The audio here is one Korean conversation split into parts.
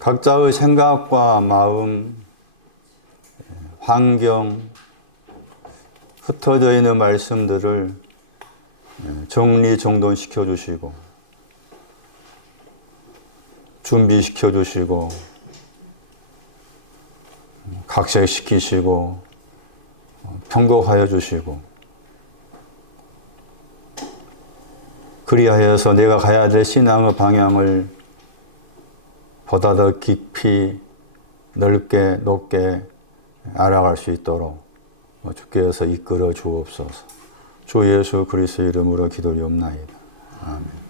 각자의 생각과 마음, 환경, 흩어져 있는 말씀들을 정리정돈시켜 주시고 준비시켜 주시고 각색시키시고 편곡하여 주시고 그리하여서 내가 가야 될 신앙의 방향을 보다 더 깊이 넓게 높게 알아갈 수 있도록 주께서 이끌어 주옵소서. 주 예수 그리스도의 이름으로 기도리옵나이다. 아멘.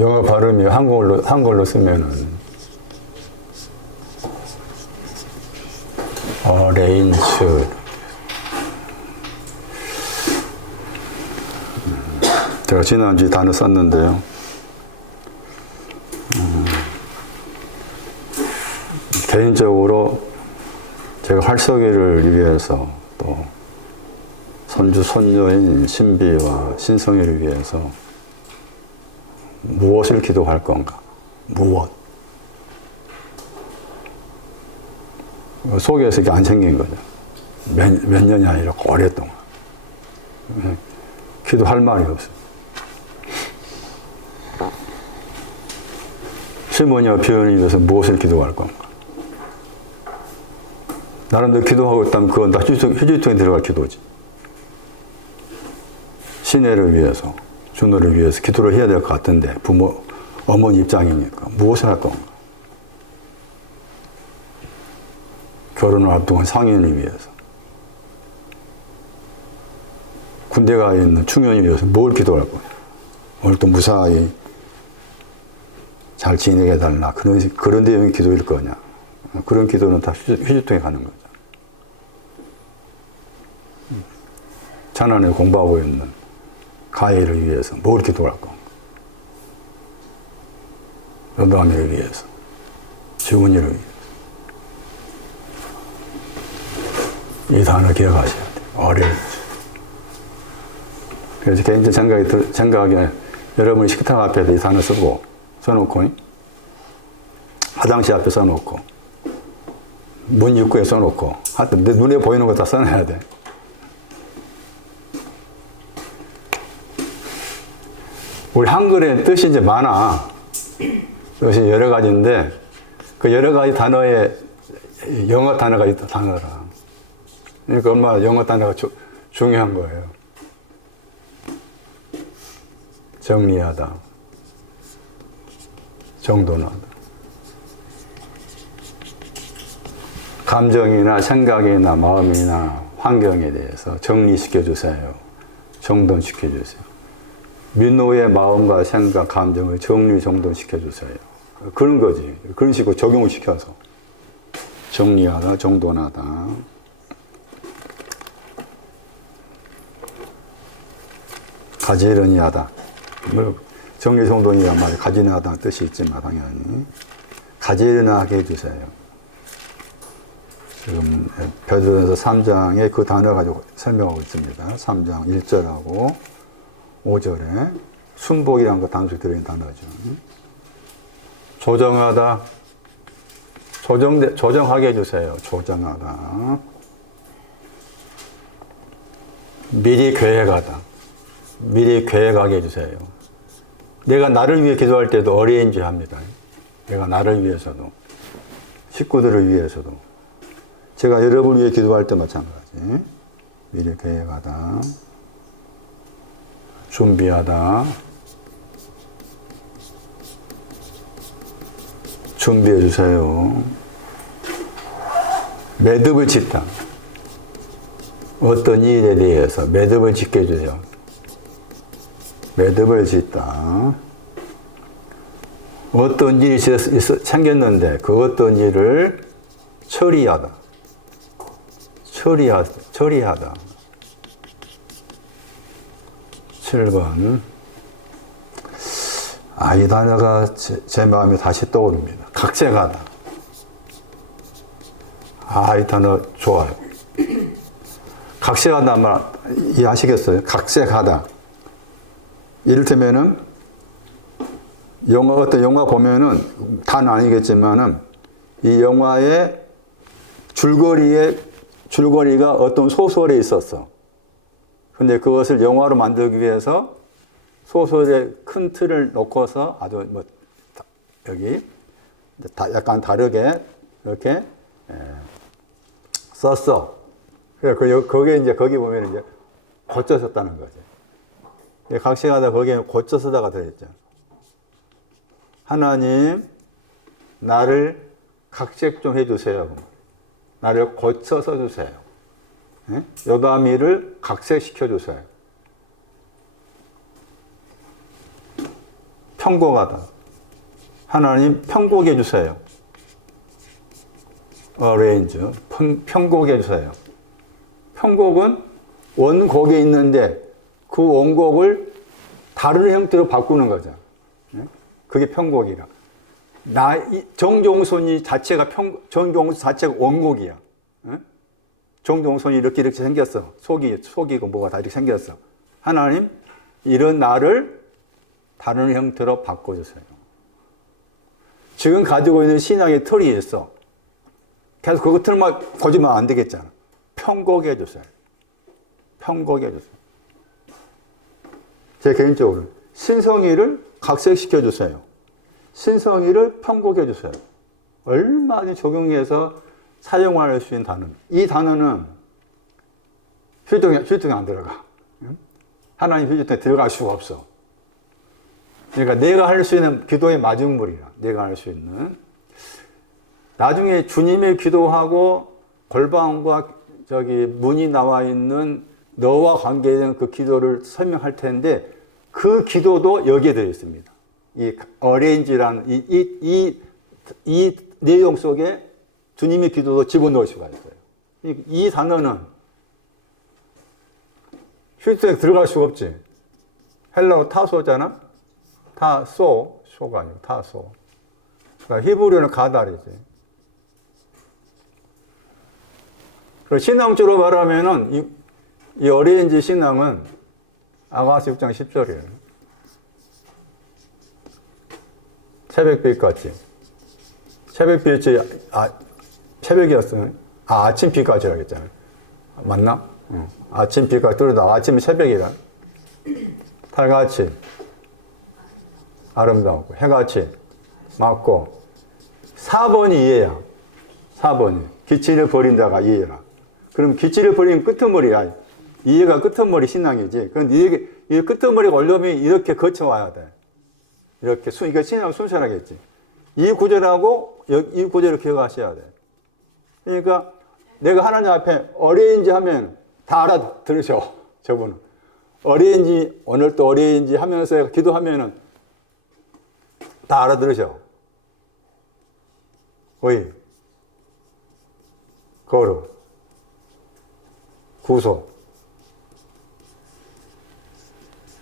영어 발음이 한글로 쓰면은 arrange 제가 지난주에 단어 썼는데요. 개인적으로 제가 활서기를 위해서 또 손주 손녀인 신비와 신성이를 위해서 무엇을 기도할 건가? 무엇? 속에서 이게 안 생긴 거죠. 몇 년이 아니라 오랫동안. 기도할 말이 없어요. 시모니와 비원을 위해서 무엇을 기도할 건가? 나름대로 기도하고 있다면 그건 다 휴지통에 들어갈 기도지. 시내를 위해서, 준호를 위해서 기도를 해야 될 것 같은데 부모, 어머니 입장이니까 무엇을 할 건가? 결혼을 앞둔 상인을 위해서, 군대 가 있는 충현을 위해서 뭘 기도할 거야? 오늘 또 무사히 잘 지내게 해달라. 그런 내용의 기도일 거냐? 그런 기도는 다 휴지통에 가는 거죠. 천안에 공부하고 있는 가해를 위해서 뭘 기도할 건가? 여담이를 위해서, 지훈이를 위해서. 이 단어 기억하셔야 돼요. 어려운. 그래서 개인적 생각에 여러분이 식탁 앞에서 이 단어 쓰고, 써놓고, 화장실 앞에 써놓고, 문 입구에 써놓고, 하여튼 내 눈에 보이는 거 다 써놔야 돼. 우리 한글에 뜻이 이제 많아. 뜻이 여러 가지인데, 그 여러 가지 단어에 영어 단어가 있다, 단어라. 그러니까 얼마나 영어 단어가 중요한 거예요. 정리하다, 정돈하다. 감정이나 생각이나 마음이나 환경에 대해서 정리시켜 주세요. 정돈시켜 주세요. 민노의 마음과 생각, 감정을 정리, 정돈시켜 주세요. 그런 거지. 그런 식으로 적용을 시켜서 정리하다, 정돈하다. 가지런히하다. 정리, 정돈이란 말이 가지런하다는 뜻이 있지만 당연히 가지런하게 해주세요. 지금 베드로전서 3장에 그 단어 가지고 설명하고 있습니다. 3장 1절하고 5절에 순복이라는 거 단수 들어있는 단어죠. 조정하다, 조정하게 해주세요. 조정하다. 미리 계획하다. 미리 계획하게 해주세요. 내가 나를 위해 기도할 때도 어레인지 합니다. 내가 나를 위해서도, 식구들을 위해서도, 제가 여러분을 위해 기도할 때 마찬가지. 미리 계획하다. 준비하다. 준비해 주세요. 매듭을 짓다. 어떤 일에 대해서 매듭을 짓게 해주세요. 매듭을 짓다. 어떤 일이 생겼는데 그 어떤 일을 처리하다. 처리하다. 7번. 이 단어가 제 마음에 다시 떠오릅니다. 각색하다. 이 단어 좋아요. 각색하다 말 이해하시겠어요? 각색하다. 이를테면은 어떤 영화 보면은 다는 아니겠지만은 이 영화의 줄거리가 어떤 소설에 있었어. 근데 그것을 영화로 만들기 위해서 소설의 큰 틀을 놓고서 아주 여기 약간 다르게 이렇게 썼어. 그래, 거기 보면 이제 고쳐 썼다는 거지. 각색하다 거기에 고쳐 쓰다가 들어있죠. 하나님, 나를 각색 좀 해주세요. 나를 고쳐 써주세요. 요담이를 각색시켜주세요. 편곡하다. 하나님, 편곡해주세요. arrange, 편곡해주세요. 편곡은 원곡에 있는데 그 원곡을 다른 형태로 바꾸는 거죠. 그게 편곡이라. 정종손이 자체가 정종손 자체가 원곡이야. 정종손이 이렇게 생겼어. 속이고 뭐가 다 이렇게 생겼어. 하나님, 이런 나를 다른 형태로 바꿔주세요. 지금 가지고 있는 신앙의 틀이 있어. 계속 그거 틀만 고지면 안 되겠잖아. 편곡해주세요. 편곡해주세요. 제 개인적으로 신성의를 각색시켜주세요. 신성의를 편곡해주세요. 얼마나 적용해서 사용할 수 있는 단어. 이 단어는 휴대통에 안 들어가. 하나님 휴대통에 들어갈 수가 없어. 그러니까 내가 할 수 있는 기도의 마중물이야. 내가 할 수 있는. 나중에 주님의 기도하고 골방과 문이 나와 있는 너와 관계된 그 기도를 설명할 텐데 그 기도도 여기에 들어 있습니다. 이 어레인지라는 이 내용 속에 주님의 기도도 집어넣을 수가 있어요. 이 단어는 휴대폰에 들어갈 수가 없지. 헬라어 타소잖아. 소가 아니고 타소. 그러니까 히브리어는 가달이지. 그리고 신앙적으로 말하면은 이 어레인지 신앙은 아가서 6장 10절이에요. 새벽빛같이. 새벽빛이, 새벽이었어요. 아침빛까지라고 했잖아요. 맞나? 아침빛까지 뚫어다. 아침이 새벽이라. 달같이. 아름다웠고, 해같이. 맑고. 4번이 이해야. 4번이. 기치를 버린다가 이해라. 그럼 기치를 버리면 끄트머리야. 이해가 끄트머리 신앙이지. 그런데 이게 끄트머리가 올려면 이렇게 거쳐와야 돼. 이렇게, 이거 신앙 순수하겠지. 이 구절하고 이 구절을 기억하셔야 돼. 그러니까 내가 하나님 앞에 어레인지 하면 다 알아들으셔. 저분은. 어레인지, 오늘 또 어레인지 하면서 기도하면은 다 알아들으셔. 거의. 거룩. 구속.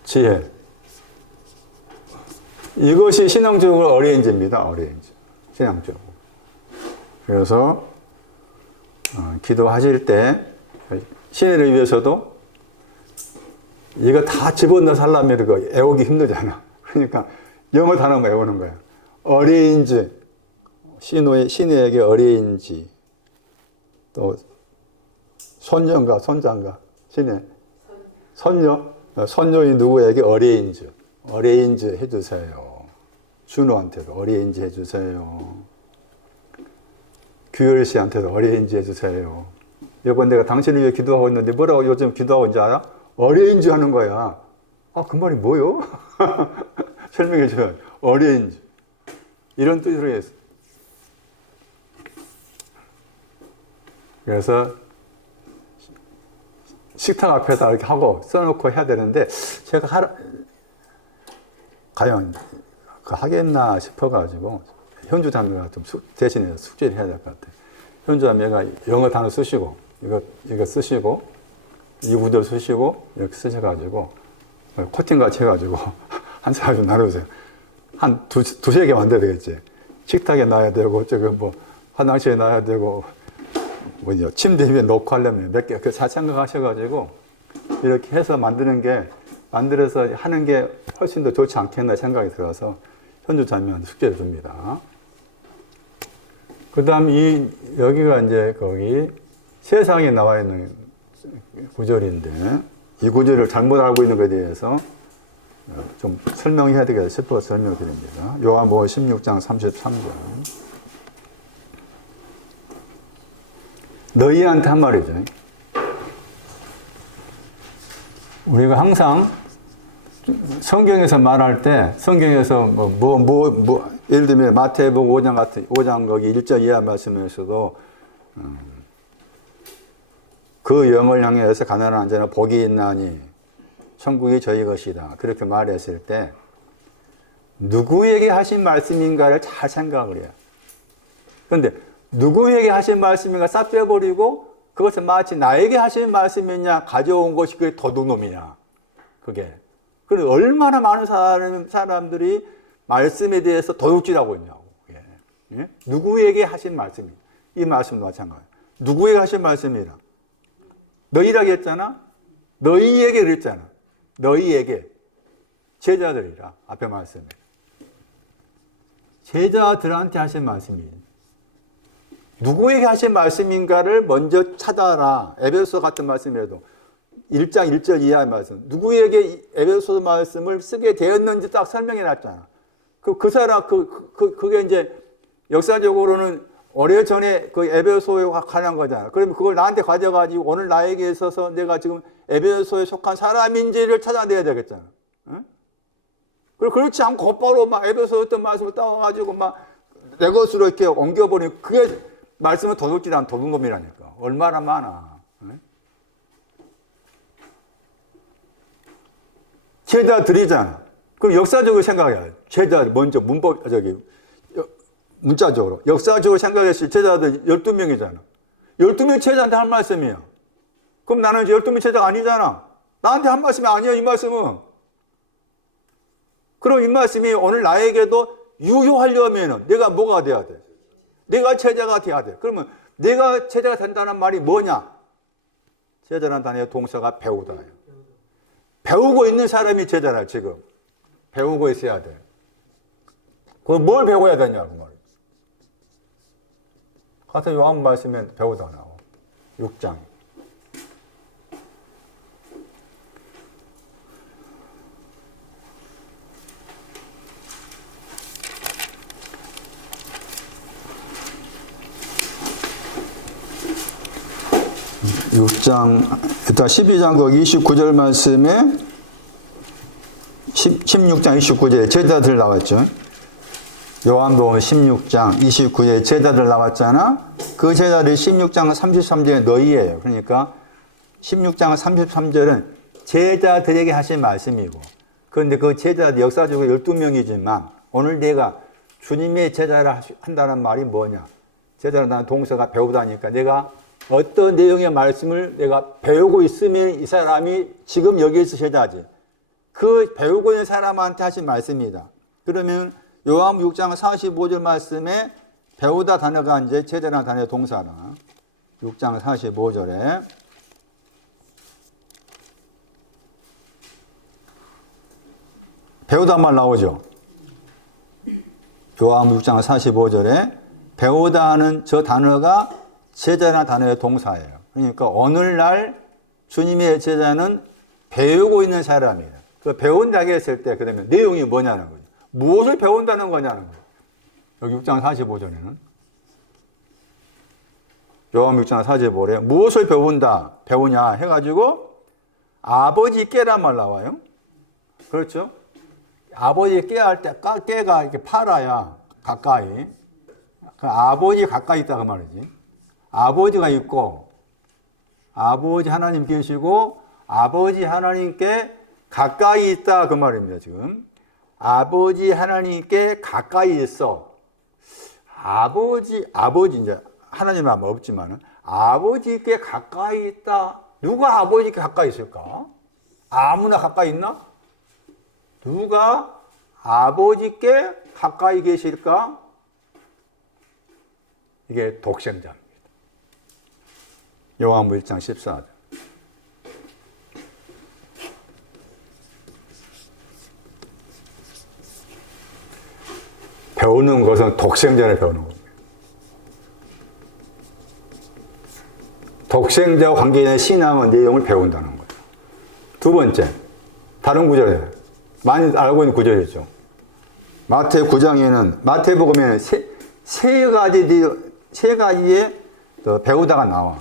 지혜. 이것이 신앙적으로 어레인지입니다. 어레인지. 신앙적으로. 그래서 기도하실 때 신혜를 위해서도 이거 다 집어넣어서 하려면 이거 애우기 힘들잖아. 그러니까 영어 단어만 외우는 거야. 어레인지. 신혜에게 어레인지. 또 손녀인가 손자인가 신혜. 손녀이 누구에게 어레인지 해주세요. 준호한테도 어레인지 해주세요. 규열 씨한테도 어레인지 해주세요. 이번 내가 당신을 위해 기도하고 있는데 뭐라고 요즘 기도하고 있는지 알아? 어레인지 하는 거야. 그 말이 뭐요? 설명해 줘요. 어레인지. 이런 뜻으로 했어. 그래서 식탁 앞에다 이렇게 하고 써놓고 해야 되는데 제가 과연 하겠나 싶어가지고 현주 자매가 좀 대신에 숙제를 해야 될 것 같아요. 현주 자매가 영어 단어 쓰시고 이거 쓰시고 이 구절 쓰시고 이렇게 쓰셔가지고 코팅 같이 해가지고 한 사람 좀 나눠주세요. 한 두세 개 만들어야 되겠지. 식탁에 놔야 되고 저기 뭐 화장실에 놔야 되고 뭐냐 침대 위에 놓고 하려면 몇 개 잘 생각하셔가지고 이렇게 해서 만들어서 하는 게 훨씬 더 좋지 않겠나 생각이 들어서 현주 자매한테 숙제를 줍니다. 그 다음 여기가 이제 거기 세상에 나와 있는 구절인데 이 구절을 잘못 알고 있는 것에 대해서 좀 설명해야 되겠다 싶어서 설명드립니다. 요한복음 16장 33절. 너희한테 한 말이죠. 우리가 항상 성경에서 말할 때 성경에서 예를 들면 마태복음 5장 거기 1절 이하 말씀에서도 그 영을 향해서 가난한 자는 복이 있나니 천국이 저희 것이다. 그렇게 말했을 때 누구에게 하신 말씀인가를 잘 생각을 해요. 그런데 누구에게 하신 말씀인가 싹 빼버리고 그것을 마치 나에게 하신 말씀이냐 가져온 것이 그게 도둑놈이냐. 그게. 그리고 얼마나 많은 사람들이 말씀에 대해서 도둑질하고 있냐고. 예? 누구에게 하신 말씀이. 이 말씀도 마찬가지예요. 누구에게 하신 말씀이라. 너희라고 했잖아. 너희에게 그랬잖아. 너희에게. 제자들이라. 앞에 말씀에. 제자들한테 하신 말씀이에요. 누구에게 하신 말씀인가를 먼저 찾아라. 에베소 같은 말씀에도 1장 1절 이하의 말씀. 누구에게 에베소 말씀을 쓰게 되었는지 딱 설명해 놨잖아. 그 사람, 그게 이제 역사적으로는 오래전에 그 에베소에 관한 거잖아. 그러면 그걸 나한테 가져가지고 오늘 나에게 있어서 내가 지금 에베소에 속한 사람인지를 찾아내야 되겠잖아. 응? 그리고 그렇지 않고 곧바로 막 에베소 어떤 말씀을 따와가지고 막 내 것으로 이렇게 옮겨버리면 그게 말씀은 도둑질한 도둑놈이라니까. 얼마나 많아. 응? 제자들이잖아. 그럼 역사적으로 생각해야 돼. 제자들 먼저 문자적으로. 역사적으로 생각했을 때 제자들 12명이잖아. 12명 제자한테 한 말씀이야. 그럼 나는 이제 12명 제자가 아니잖아. 나한테 한 말씀이 아니야, 이 말씀은. 그럼 이 말씀이 오늘 나에게도 유효하려면 내가 뭐가 돼야 돼? 내가 제자가 돼야 돼. 그러면 내가 제자가 된다는 말이 뭐냐? 제자라는 단어의 동사가 배우다예요. 배우고 있는 사람이 제자라, 지금. 배우고 있어야 돼. 그럼 뭘 배워야 되냐고 말이야. 같은 요한 말씀에 배우다 나오. 6장. 일단 12장 거기 29절 말씀에 16장 29절에 제자들 나왔죠. 요한복음 16장 29절에 제자들 나왔잖아. 그 제자들이 16장 33절에 너희예요. 그러니까 16장 33절은 제자들에게 하신 말씀이고, 그런데 그 제자들 역사적으로 12명이지만 오늘 내가 주님의 제자를 한다는 말이 뭐냐? 제자라는 동사가 배우다니까 내가 어떤 내용의 말씀을 내가 배우고 있으면 이 사람이 지금 여기에서 제자지. 그 배우고 있는 사람한테 하신 말씀이다. 그러면 요한복음 6장 45절 말씀에 배우다 단어가 이제 제자라는 단어의 동사라. 6장 45절에 배우다 말 나오죠. 요한복음 6장 45절에 배우다 하는 저 단어가 제자라는 단어의 동사예요. 그러니까 오늘날 주님의 제자는 배우고 있는 사람이에요. 그 배운다고 했을 때 그러면 내용이 뭐냐는 거죠. 무엇을 배운다는 거냐는 거예요. 여기 6장 45절에는 요한 6장 45절에 무엇을 배우냐 해가지고 아버지께란 말 나와요. 그렇죠? 아버지 깨할 때 깨가 이렇게 팔아야 가까이. 아버지 가까이 있다고 말이지. 아버지가 있고 아버지 하나님 계시고 아버지 하나님께 가까이 있다 그 말입니다. 지금 아버지 하나님께 가까이 있어. 아버지 이제 하나님은 아마 없지만은 아버지께 가까이 있다. 누가 아버지께 가까이 있을까? 아무나 가까이 있나? 누가 아버지께 가까이 계실까? 이게 독생자입니다. 요한복음 1장 14절. 배우는 것은 독생자를 배우는 겁니다. 독생자와 관계된 신앙의 내용을 배운다는 거예요. 두 번째, 다른 구절에 많이 알고 있는 구절이죠. 마태 9장에는 마태복음에는 세 가지의 배우다가 나와.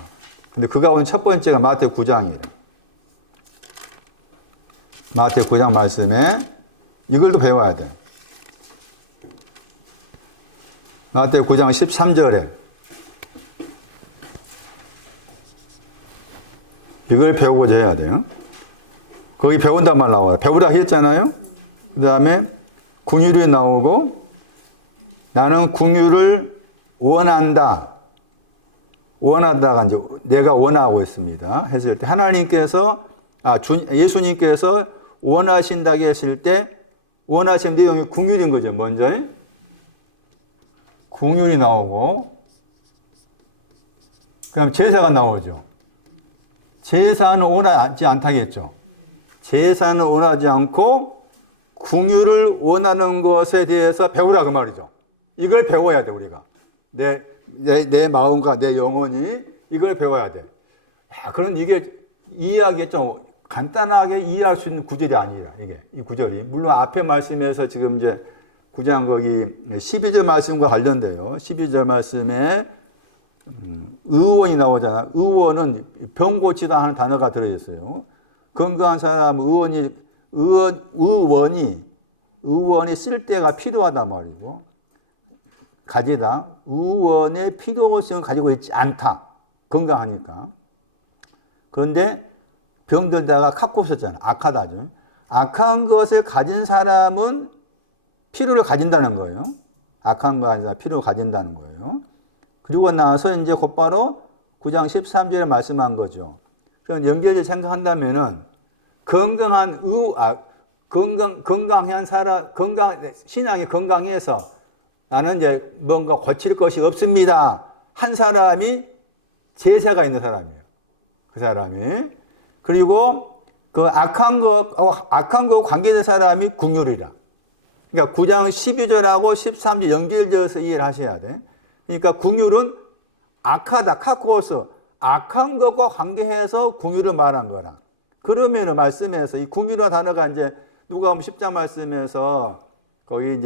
근데 그 가운데 첫 번째가 마태 9장이에요. 마태 9장 말씀에 이걸 또 배워야 돼. 마태 9장 13절에 이걸 배우고자 해야 돼요. 거기 배운단 말 나와요. 배우라 했잖아요. 그 다음에 긍휼이 나오고 나는 긍휼을 원한다. 원한다가 이제 내가 원하고 있습니다. 했을 때 하나님께서 예수님께서 원하신다고 했을 때 원하신 내용이 긍휼인 거죠. 먼저 긍휼이 나오고 그다음 제사가 나오죠. 제사는 원하지 않다겠죠. 제사는 원하지 않고 긍휼을 원하는 것에 대해서 배우라 그 말이죠. 이걸 배워야 돼 우리가. 내 마음과 내 영혼이 이걸 배워야 돼. 그런 이게 이해하기 좀 간단하게 이해할 수 있는 구절이 아니라 이 구절이 물론 앞에 말씀에서 지금 이제 9장 거기 12절 말씀과 관련돼요. 12절 말씀에 의원이 나오잖아. 의원은 병 고치다 하는 단어가 들어있어요. 건강한 사람 의원이 쓸 때가 필요하단 말이고 가지다 의원의 필요성을 가지고 있지 않다. 건강하니까. 그런데 병들다가 갖고 없었잖아. 악하다죠. 악한 것을 가진 사람은 필요를 가진다는 거예요. 악한 거 아니라 필요를 가진다는 거예요. 그리고 나서 이제 곧바로 9장 13절에 말씀한 거죠. 그럼 연결을 생각한다면은 건강한 사람, 신앙이 건강해서 나는 이제 뭔가 고칠 것이 없습니다. 한 사람이 제사가 있는 사람이에요. 그 사람이. 그리고 그 악한 거 관계된 사람이 긍휼이라. 그러니까 9장 12절하고 13절 연결되어서 이해를 하셔야 돼. 그러니까 긍휼은 악하다, 카코스, 악한 것과 관계해서 긍휼을 말한 거라. 그러면은 말씀에서 이 긍휼이라는 단어가 이제 누가복음 10장 말씀에서 거기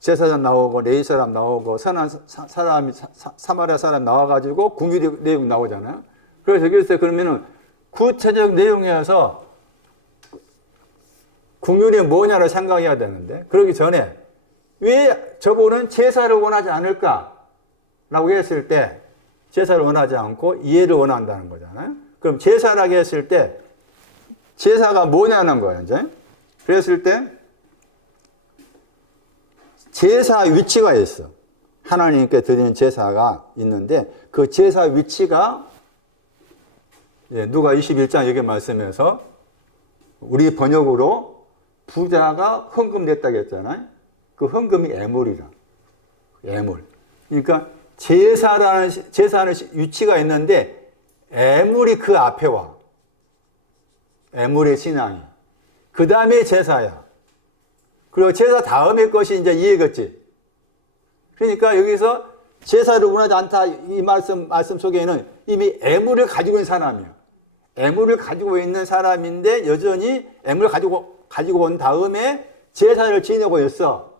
제사장 나오고 레위 사람 나오고 선한 사람이 사마리아 사람 나와가지고 긍휼 내용 나오잖아요. 그래서 그러면은 구체적 내용에서 긍휼이 뭐냐를 생각해야 되는데 그러기 전에 왜 저분은 제사를 원하지 않을까라고 했을 때 제사를 원하지 않고 이해를 원한다는 거잖아요. 그럼 제사라고 했을 때 제사가 뭐냐는 거예요. 이제 그랬을 때 제사 위치가 있어. 하나님께 드리는 제사가 있는데 그 제사 위치가 누가 21장 여기 말씀에서 우리 번역으로 부자가 헌금냈다고 했잖아요. 그 헌금이 애물이라. 애물. 그러니까 제사는 위치가 있는데 애물이 그 앞에 와. 애물의 신앙이. 그 다음에 제사야. 그리고 제사 다음에 것이 이제 이해겠지. 그러니까 여기서 제사를 원하지 않다 이 말씀 속에는 이미 애물을 가지고 있는 사람이야. 애물을 가지고 있는 사람인데 여전히 애물을 가지고 온 다음에 제사를 지내고 있어.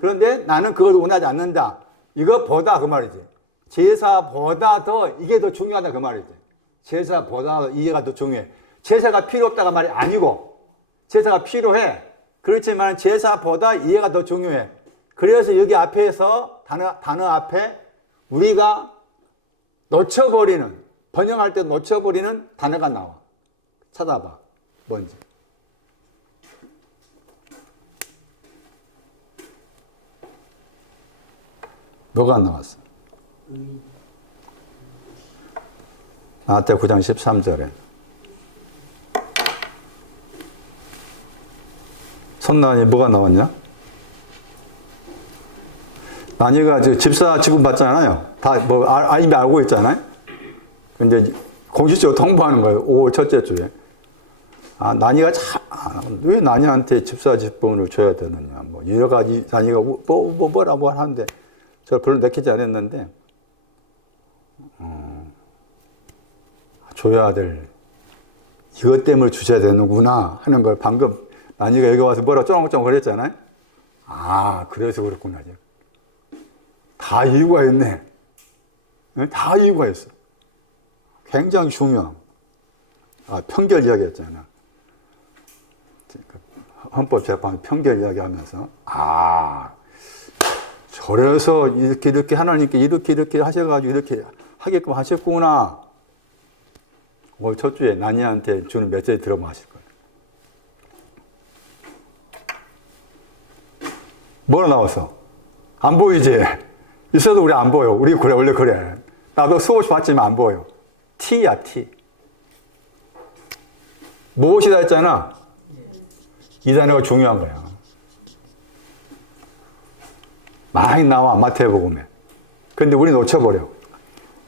그런데 나는 그걸 원하지 않는다. 이것보다 그 말이지. 제사보다 더 이게 더 중요하다 그 말이지. 제사보다 이해가 더 중요해. 제사가 필요 없다가 말이 아니고 제사가 필요해. 그렇지만 제사보다 이해가 더 중요해. 그래서 여기 앞에서 단어 앞에 우리가 놓쳐버리는, 번역할 때 놓쳐버리는 단어가 나와. 찾아봐. 뭔지. 뭐가 나왔어? 마태 9장 13절에. 손나니 뭐가 나왔냐? 나니가 집사 지분 받잖아요. 다 뭐 이미 알고 있잖아요. 근데 공식적으로 통보하는 거예요. 5월 첫째 주에. 나니가 왜 나니한테 집사 지분을 줘야 되느냐. 뭐 여러 가지 나니가 뭐라고 하는데 저 별로 내키지 않았는데 줘야 될 이것 때문에 주셔야 되는구나 하는 걸 방금 나니가 여기 와서 뭐라 쫑쫑 그랬잖아요. 그래서 그렇구나. 다 이유가 있네. 다 이유가 있어. 굉장히 중요한. 편결 이야기했잖아. 헌법재판 편결 이야기하면서 저래서 이렇게 하나님께 이렇게 하셔가지고 이렇게 하게끔 하셨구나. 올 첫 주에 나니한테 주는 메시지 들어보면 아실 거예요. 뭐라 나왔어? 안 보이지? 있어도 우리 안 보여. 우리 그래, 원래 그래. 나도 수없이 봤지만 안 보여. T야, T. 무엇이다 했잖아. 이 단어가 중요한 거야. 많이 나와, 마태복음에. 근데 우리 놓쳐버려.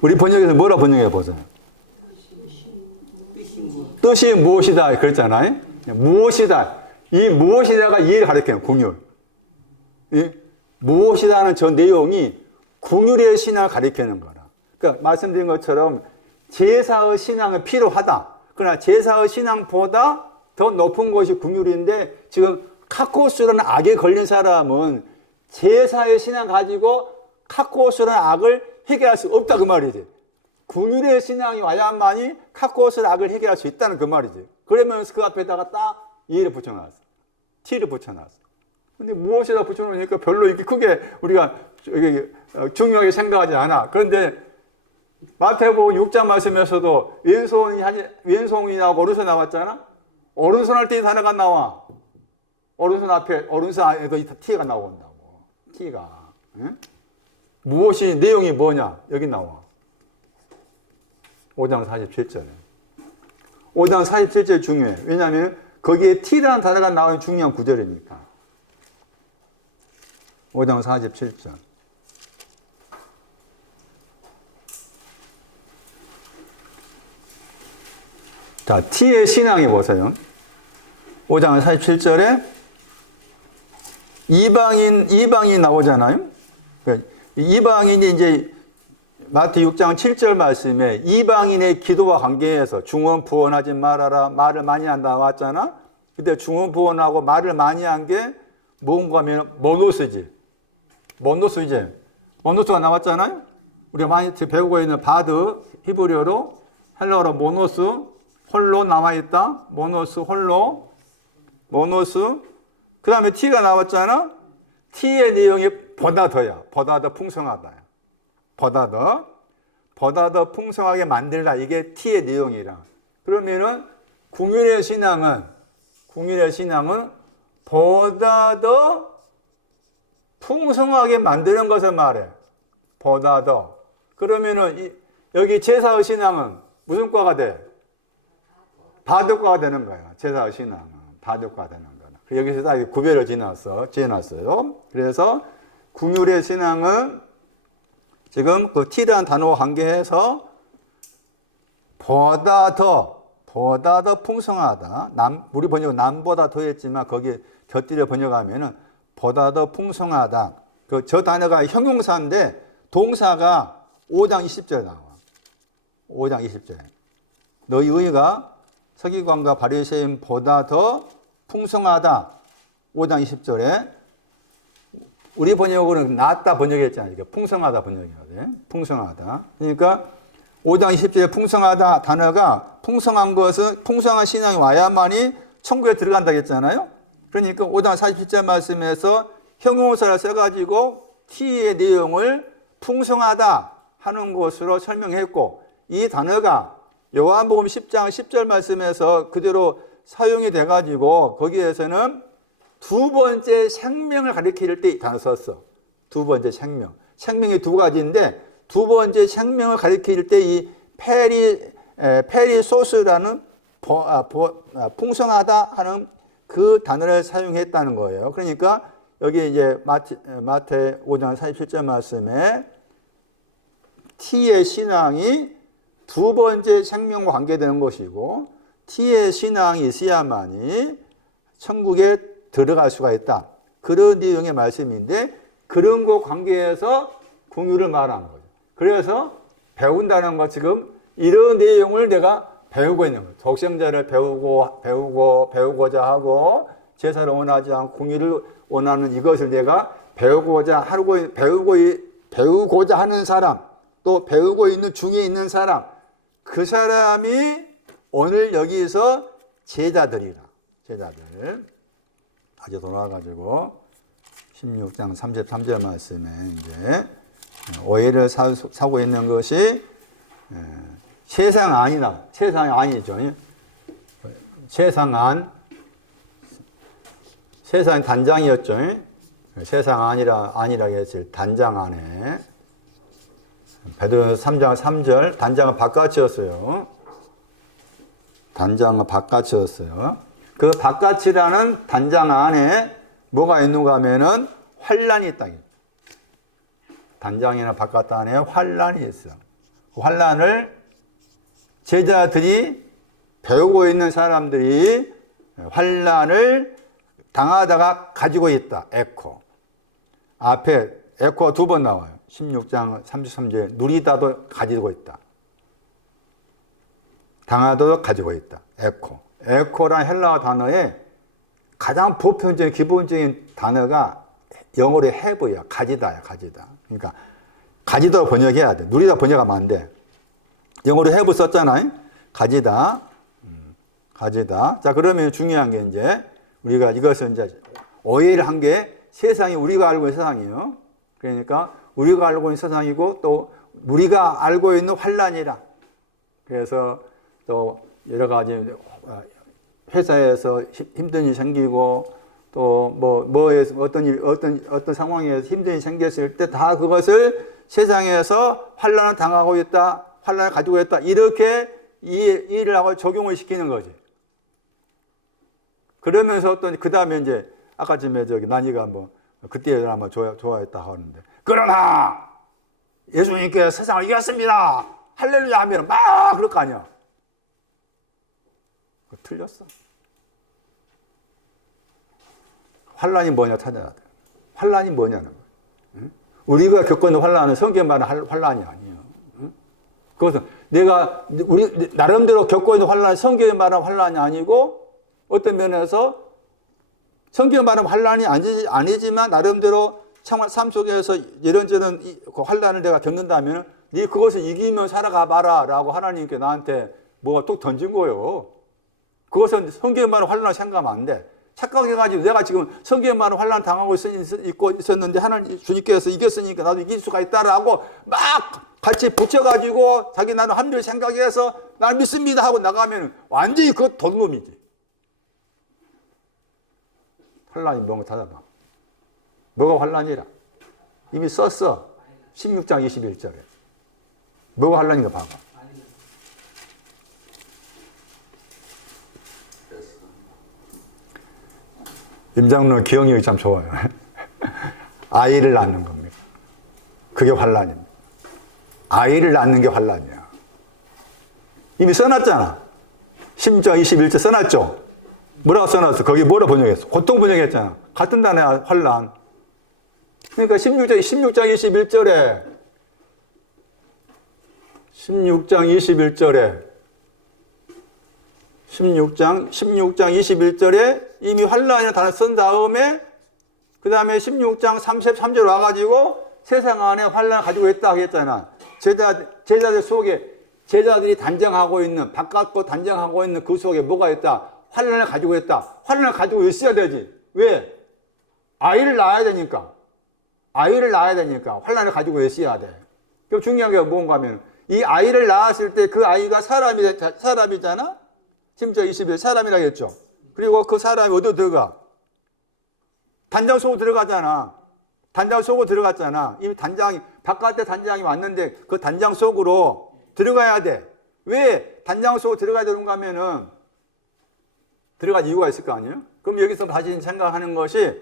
우리 번역에서 뭐라 번역해 보세요. 뜻이 무엇이다 그랬잖아요. 무엇이다. 이 무엇이다가 이해를 가르쳐요. 궁율. 무엇이다는 저 내용이 궁율의 신앙을 가리키는 거라. 그러니까 말씀드린 것처럼 제사의 신앙은 필요하다. 그러나 제사의 신앙보다 더 높은 것이 궁율인데 지금 카코스라는 악에 걸린 사람은 제사의 신앙 가지고 카코스라는 악을 해결할 수 없다 그 말이지. 궁율의 신앙이 와야만이 카코스의 악을 해결할 수 있다는 그 말이지. 그러면서 그 앞에다가 딱 이해를 붙여놨어. T를 붙여놨어. 근데 무엇이다 붙여놓으니까 별로 이렇게 크게 우리가 중요하게 생각하지 않아. 그런데 마태복음 6장 말씀에서도 왼손이라고 오른손 나왔잖아. 오른손 할 때 이 단어가 나와. 오른손 앞에 오른손 안에도 이 T가 나온다고. T가. 응? 무엇이 내용이 뭐냐? 여기 나와. 5장 47절에. 5장 47절 중요해. 왜냐하면 거기에 T라는 단어가 나오는 중요한 구절이니까. 5장 47절. 자, T의 신앙이 보세요. 5장 47절에 이방인 나오잖아요. 이방인이 이제 마태 6장 7절 말씀에 이방인의 기도와 관계해서 중언부언하지 말아라. 말을 많이 한다 나왔잖아. 근데 중언부언하고 말을 많이 한 게 뭔가 하면 모노스지. 모노스이제. 모노스가 나왔잖아요. 우리가 많이 배우고 있는 바드 히브리어로 헬라어로 모노스 홀로 남아있다. 모노스 홀로 모노스. 그 다음에 T가 나왔잖아. T의 내용이 보다 더야. 보다 더 풍성하다. 보다 더 풍성하게 만들라. 이게 T의 내용이라. 그러면은 궁율의 신앙은 보다 더 풍성하게 만드는 것을 말해. 보다 더. 그러면은 여기 제사의 신앙은 무슨 과가 돼? 바둑과가 되는 거야. 제사의 신앙은 바둑과가 되는 거야. 여기서 딱 구별을 지어놨어요. 그래서 궁율의 신앙은 지금 그 T라는 단어와 관계해서 보다 더 풍성하다. 우리 번역은 남보다 더 했지만 거기에 곁들여 번역하면은 보다 더 풍성하다. 저 단어가 형용사인데 동사가 5장 20절에 나와. 5장 20절에. 너희 의가 서기관과 바리새인보다 더 풍성하다. 5장 20절에. 우리 번역으로는 낫다 번역했잖아요. 풍성하다 번역이거든. 풍성하다. 그러니까 5장 20절에 풍성하다 단어가 풍성한 것은 풍성한 신앙이 와야만이 천국에 들어간다고 했잖아요. 그러니까 5장 47절 말씀에서 형용사를 써가지고 T의 내용을 풍성하다 하는 것으로 설명했고, 이 단어가 요한복음 10장 10절 말씀에서 그대로 사용이 돼가지고 거기에서는 두 번째 생명을 가리킬 때 이 단어 썼어. 두 번째 생명. 생명이 두 가지인데 두 번째 생명을 가리킬 때 이 페리소스라는 풍성하다 하는 그 단어를 사용했다는 거예요. 그러니까 여기 이제 마태 5장 47절 말씀에 T의 신앙이 두 번째 생명과 관계되는 것이고 T의 신앙이 있어야만이 천국에 들어갈 수가 있다. 그런 내용의 말씀인데 그런 것 관계에서 공유를 말한 거죠. 그래서 배운다는 것 지금 이런 내용을 내가 배우고 있는 거예요. 독생자를 배우고자 하고 제사를 원하지 않고 공유를 원하는 이것을 내가 배우고자 하는 사람, 또 배우고 있는 중에 있는 사람, 그 사람이 오늘 여기서 제자들이라. 제자들. 아주 돌아가지고 16장 33절 말씀에 이제 오해를 사고 있는 것이 세상 안이다. 세상이 아니죠. 세상이 단장이었죠. 세상 아니라 했을 단장 안에. 베드로전서 3장 3절 단장은 바깥이었어요. 단장은 바깥이었어요. 그 바깥이라는 단장 안에 뭐가 있는가 하면은 환란이 있다. 단장이나 바깥 안에 환란이 있어. 그 환란을 제자들이 배우고 있는 사람들이 환란을 당하다가 가지고 있다. 에코. 앞에 에코가 두 번 나와요. 16장 33절에 누리다도 가지고 있다. 당하다도 가지고 있다. 에코. 에코란 헬라어 단어에 가장 보편적인 기본적인 단어가 영어로 have야. 가지다야. 가지다. 그러니까 가지다 번역해야 돼. 누리다 번역하면 안 돼. 영어로 have 썼잖아요. 가지다. 가지다. 자, 그러면 중요한 게 이제 우리가 이것은 이제 오해를 한 게 세상이 우리가 알고 있는 세상이에요. 그러니까 우리가 알고 있는 세상이고 또 우리가 알고 있는 환란이라. 그래서 또 여러 가지 회사에서 힘든 일이 생기고 또 뭐에서 어떤 상황에서 힘든 일이 생겼을 때 다 그것을 세상에서 환란을 당하고 있다. 환란을 가지고 있다. 이렇게 이 일을 하고 적용을 시키는 거지. 그러면서 또 그 다음에 이제 아까쯤에 난이가 뭐 그때 아마 좋아했다 하는데 그러나 예수님께서 세상을 이겼습니다. 할렐루야 하면 막 그럴 거 아니야. 틀렸어. 환란이 뭐냐 찾아야 돼. 환란이 뭐냐는 거야. 응? 우리가 겪고 있는 환란은 성경에 말하는 환란이 아니에요. 응? 그것은 우리 나름대로 겪고 있는 환란은 성경에 말하는 환란이 아니고 어떤 면에서 성경에 말하는 환란이 아니지만 나름대로 삶 속에서 이런저런 그 환란을 내가 겪는다면 네 그것을 이기면 살아가 봐라 라고 하나님께 나한테 뭐가 뚝 던진 거예요. 그것은 성경에 말하는 환란을 생각하면 안 돼. 착각해가지고 내가 지금 성경에 말하는 환란을 당하고 있었는데 하나님 주님께서 이겼으니까 나도 이길 수가 있다라고 막 같이 붙여가지고 자기 나는 합리를 생각해서 난 믿습니다 하고 나가면 완전히 그거 도둑놈이지. 환란이 뭔가 찾아봐. 뭐가 환란이라? 이미 썼어. 16장 21절에. 뭐가 환란인가 봐봐. 임장로는 기억력이 참 좋아요. 아이를 낳는 겁니다. 그게 환란입니다. 아이를 낳는 게 환란이야. 이미 써놨잖아. 16장 21절 써놨죠? 뭐라고 써놨어? 거기 뭐라 번역했어? 고통 번역했잖아. 같은 단어야, 환란. 그러니까 16장 21절에 16장 21절에 이미 환란이라는 단어 쓴 다음에 그 다음에 16장 33절 와가지고 세상 안에 환란을 가지고 있다 하겠잖아. 제자들 속에 제자들이 단장하고 있는 바깥고 단장하고 있는 그 속에 뭐가 있다? 환란을 가지고 있다. 환란을 가지고 있어야 되지. 왜? 아이를 낳아야 되니까. 아이를 낳아야 되니까 환란을 가지고 있어야 돼. 그럼 중요한 게 뭔가 하면 이 아이를 낳았을 때 그 아이가 사람이잖아? 지금 저 21 사람이라고 했죠. 그리고 그 사람이 어디로 들어가? 단장 속으로 들어가잖아. 단장 속으로 들어갔잖아. 이미 바깥에 단장이 왔는데 그 단장 속으로 들어가야 돼. 왜 단장 속으로 들어가야 되는가 하면은 들어갈 이유가 있을 거 아니에요? 그럼 여기서 다시 생각하는 것이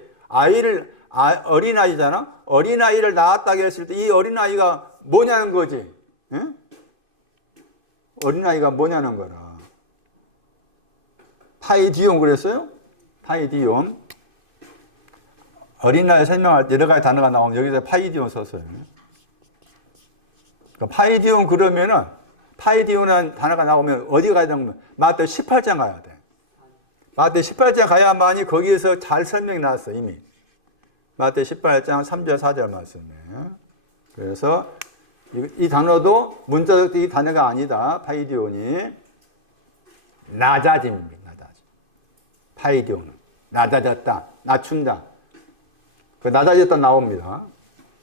어린아이잖아? 어린아이를 낳았다고 했을 때 이 어린아이가 뭐냐는 거지. 응? 어린아이가 뭐냐는 거라. 파이디온 그랬어요? 파이디온. 어린아이 설명할 때 여러 가지 단어가 나오면 여기서 파이디온 썼어요. 그러니까 파이디온 그러면은 파이디온이라는 단어가 나오면 어디 가야 되냐면 마태 18장 가야 돼. 마태 18장 가야만이 거기에서 잘 설명이 나왔어 이미. 마태 18장 3절 4절 말씀이에요. 그래서 이 단어도 문자적 이 단어가 아니다. 파이디온이 낮아짐입니다. 낮아짐. 파이디온은 낮아졌다. 낮춘다. 그 낮아졌다 나옵니다.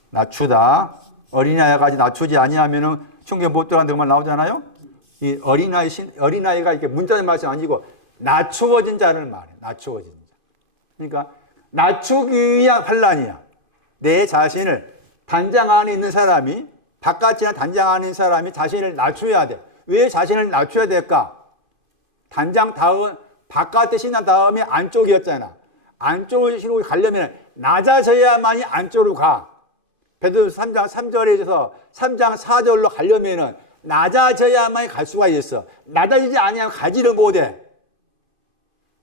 낮추다. 어린아이까지 낮추지 아니하면은 충격 못 들어간다고 말 나오잖아요. 이 어린아이가 이렇게 문자적 말씀이 아니고 낮추어진 자를 말해. 낮추어진 자. 그러니까 낮추기 위한 환란이야. 내 자신을 단장 안에 있는 사람이 바깥이나 단장 안에 있는 사람이 자신을 낮춰야 돼. 왜 자신을 낮춰야 될까? 단장 다음 바깥에 신난 다음에 안쪽이었잖아. 안쪽으로 가려면 낮아져야만이 안쪽으로 가. 베드로서 3장 3절에 있어서 3장 4절로 가려면은 낮아져야만이 갈 수가 있어. 낮아지지 아니하면 가지를 못해.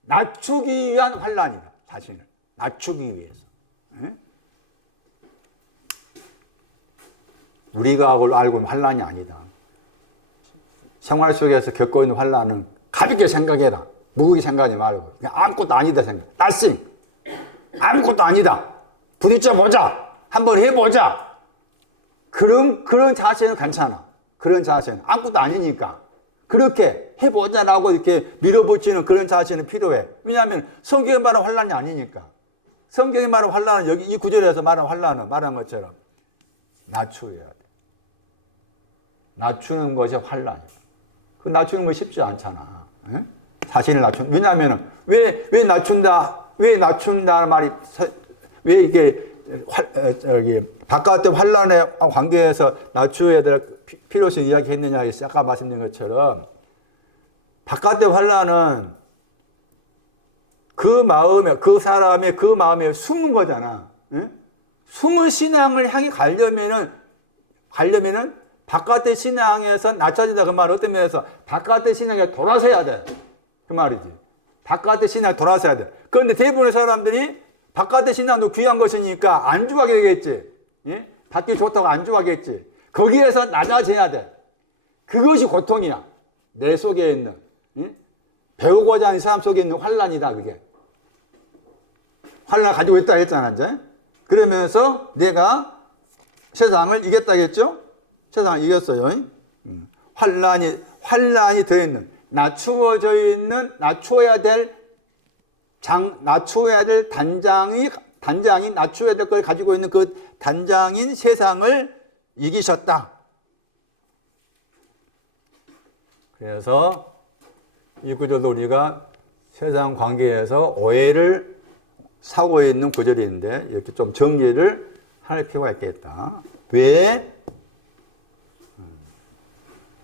낮추기 위한 환란이다. 자신을 낮추기 위해서. 응? 우리가 알고 있는 환란이 아니다. 생활 속에서 겪고 있는 환란은 가볍게 생각해라. 무겁게 생각하지 말고 그냥 아무것도 아니다 생각. 나싱. 아무것도 아니다. 부딪혀 보자. 한번 해보자. 그런 자세는 괜찮아. 그런 자세는 아무것도 아니니까. 그렇게 해보자라고 이렇게 밀어붙이는 그런 자세는 필요해. 왜냐하면 성경에 말하는 환란이 아니니까. 성경에 말하는 환란은 여기 이 구절에서 말하는 환란은 말한 것처럼 낮춰야 돼. 낮추는 것이 환란이야. 그 낮추는 거 쉽지 않잖아. 에? 자신을 낮추는. 왜냐하면 왜 낮춘다는 말이 왜 이게 바깥의 환란의 관계에서 낮추어야 될 필요성을 이야기했느냐 아까 말씀드린 것처럼 바깥의 환란은 그 사람의 그 마음에 숨은 거잖아. 응? 숨은 신앙을 향해 가려면은 바깥의 신앙에서 낮춰진다 그 말은 어떤 면에서 바깥의 신앙에 돌아서야 돼. 그 말이지. 바깥의 신앙에 돌아서야 돼. 그런데 대부분의 사람들이 바깥의 신앙도 귀한 것이니까 안주하게 되겠지. 예? 받기 좋다고 안주하겠지. 거기에서 낮아져야 돼. 그것이 고통이야. 내 속에 있는. 예? 배우고자 하는 사람 속에 있는 환란이다 그게. 환란을 가지고 있다 했잖아 이제. 그러면서 내가 세상을 이겼다겠죠? 세상을 이겼어요. 환란이 더있는 낮추어져 있는 낮춰야 될 단장이 낮춰야 될 걸 가지고 있는 그 단장인 세상을 이기셨다. 그래서 이 구절도 우리가 세상 관계에서 오해를 사고 있는 구절인데 이렇게 좀 정리를 할 필요가 있겠다. 왜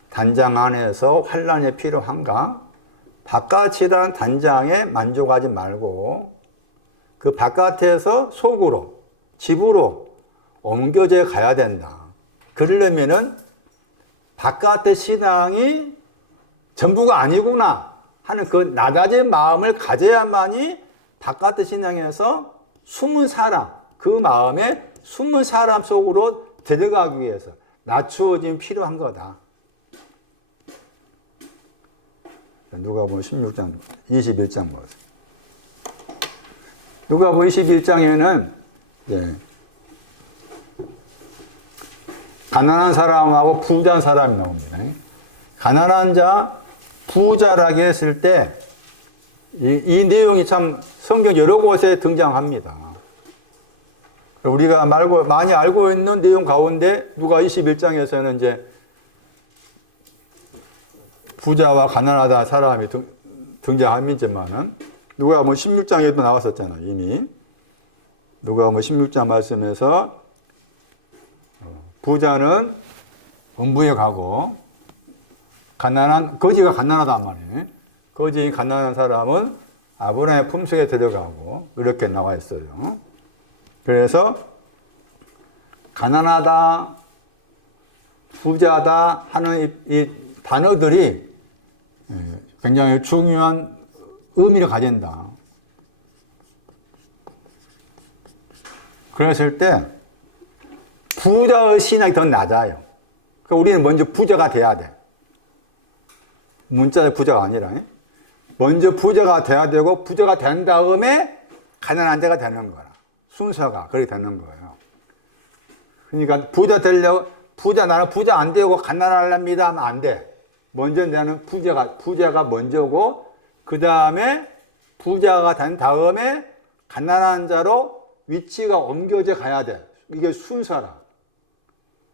단장 안에서 환란이 필요한가? 바깥이란 단장에 만족하지 말고 그 바깥에서 속으로 집으로 옮겨져 가야 된다. 그러려면은 바깥의 신앙이 전부가 아니구나 하는 그 낮아진 마음을 가져야만이 바깥의 신앙에서 숨은 사람, 그 마음에 숨은 사람 속으로 들어가기 위해서 낮추어짐이 필요한 거다. 누가복음 16장, 21장 보세요. 누가복음 21장에는 가난한 사람하고 부자한 사람이 나옵니다. 가난한 자, 부자라고 했을 때 이 내용이 참 성경 여러 곳에 등장합니다. 우리가 많이 알고 있는 내용 가운데 누가 21장에서는 이제 부자와 가난하다 사람이 등장합니다만은 누가 16장에도 나왔었잖아요. 이미 누가 16장 말씀에서 부자는 음부에 가고 거지가 가난하단 말이에요. 거지 가난한 사람은 아브라함의 품속에 들어가고 이렇게 나와 있어요. 그래서 가난하다, 부자다 하는 이 단어들이 굉장히 중요한 의미를 가진다. 그랬을 때 부자의 신앙이 더 낮아요. 그러니까 우리는 먼저 부자가 돼야 돼. 문자의 부자가 아니라 먼저 부자가 돼야 되고 부자가 된 다음에 가난한 자가 되는 거야. 순서가 그렇게 되는 거예요. 그러니까 부자 되려고 나는 부자 안 되고 가난하랍니다 하면 안 돼. 먼저 나는 부자가 먼저고 그 다음에 부자가 된 다음에 가난한 자로 위치가 옮겨져 가야 돼. 이게 순서라.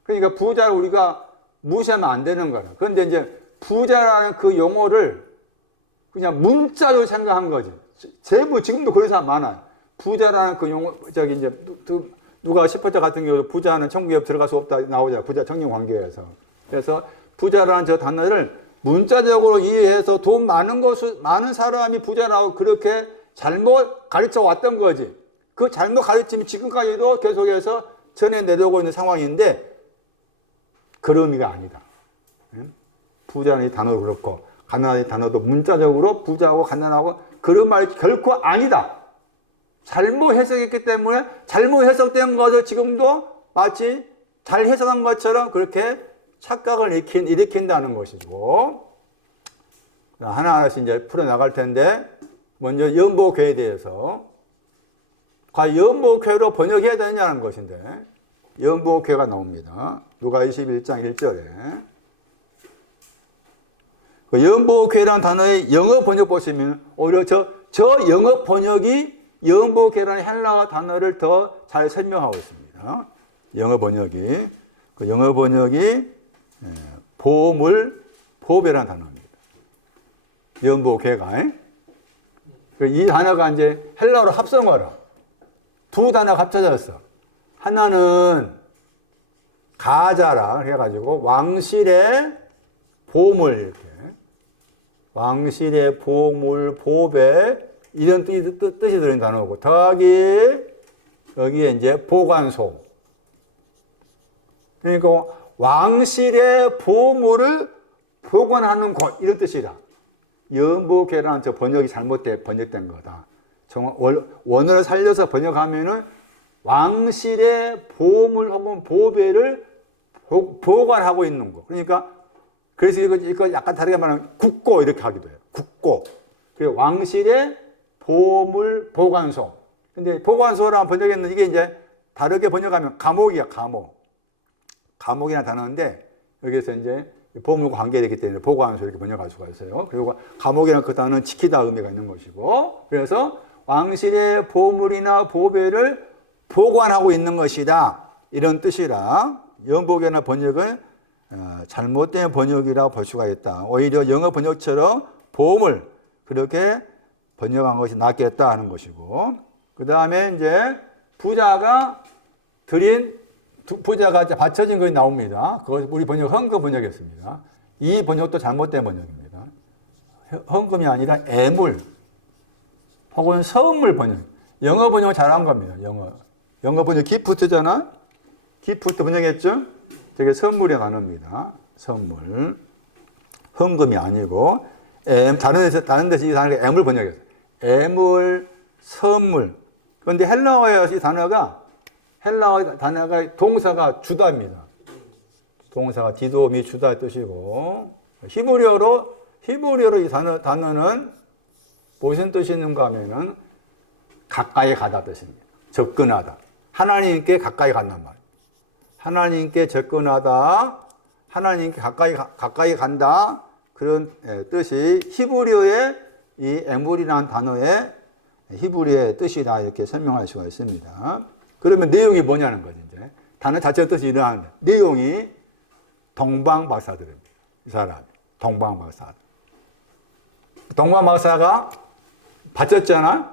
그러니까 부자를 우리가 무시하면 안 되는 거야. 그런데 이제 부자라는 그 용어를 그냥 문자로 생각한 거지. 지금도 그런 사람 많아요. 부자라는 그 용어, 이제 누가 10%, 같은 경우 부자는 천국에 들어갈 수 없다 나오잖아요. 부자 청년 관계에서. 그래서 부자라는 저 단어를 문자적으로 이해해서 돈 많은 사람이 부자라고 그렇게 잘못 가르쳐 왔던 거지. 그 잘못 가르침이 지금까지도 계속해서 전해 내려오고 있는 상황인데 그런 의미가 아니다. 부자는 이 단어도 그렇고 가난한 이 단어도 문자적으로 부자하고 가난하고 그런 말이 결코 아니다. 잘못 해석했기 때문에 잘못 해석된 것을 지금도 마치 잘 해석한 것처럼 그렇게 착각을 일으킨다는 것이고, 하나하나씩 이제 풀어나갈 텐데, 먼저 연복회에 대해서, 과연 연복회로 번역해야 되느냐는 것인데, 연복회가 나옵니다. 누가 21장 1절에. 그 연복회라는 단어의 영어 번역 보시면, 오히려 저 영어 번역이 연복회라는 헬라어 단어를 더 잘 설명하고 있습니다. 영어 번역이. 그 영어 번역이 보배라는 단어입니다. 연복회가. 이 단어가 이제 헬라어로 합성어라. 두 단어가 합쳐졌어. 하나는 가자라 해가지고 왕실의 보물 이렇게. 왕실의 보물, 보배 이런 뜻이 들어있는 단어고 더하기 여기에 이제 보관소. 그러니까 왕실의 보물을 보관하는 곳 이런 뜻이다. 연복회라는 저 번역이 번역된 거다. 정말 원어를 살려서 번역하면은 왕실의 보물 혹은 보배를 보관하고 있는 거. 그러니까 그래서 이거 약간 다르게 말하면 국고 이렇게 하기도 해요. 국고. 그리고 왕실의 보물 보관소. 근데 보관소라는 번역에는 이게 이제 다르게 번역하면 감옥이야, 감옥. 감옥이라는 단어인데 여기서 이제 보물과 관계되기 때문에 보관소 이렇게 번역할 수가 있어요. 그리고 감옥이라는 그 단어는 지키다 의미가 있는 것이고, 그래서 왕실의 보물이나 보배를 보관하고 있는 것이다. 이런 뜻이라 연복이나 번역은 잘못된 번역이라고 볼 수가 있다. 오히려 영어 번역처럼 보물 그렇게 번역한 것이 낫겠다 하는 것이고, 그 다음에 이제 부자가 받쳐진 것이 나옵니다. 그것을 우리 헌금 번역했습니다. 이 번역도 잘못된 번역입니다. 헌금이 아니라 애물 혹은 선물 번역. 영어 번역을 잘한 겁니다. 영어 번역 기프트잖아. 기프트 번역했죠? 저게 선물의 단어입니다. 선물. 헌금이 아니고 다른 데서 이 단어가 애물 번역했어요. 애물, 선물. 그런데 헬라어의 이 단어가 동사가 주다입니다. 동사가 디도미 주다의 뜻이고, 히브리어로 이 단어는 무슨 뜻이 있는가 하면은 가까이 가다 뜻입니다. 접근하다. 하나님께 가까이 간단 말이에요. 하나님께 접근하다, 하나님께 가까이 간다. 그런 뜻이 히브리어의 이 에물이라는 단어의 히브리어의 뜻이다. 이렇게 설명할 수가 있습니다. 그러면 내용이 뭐냐는 거지, 이제. 단어 자체의 뜻이 이러한데, 내용이 동방박사들입니다. 이 사람이. 동방박사. 동방박사가 바쳤잖아요?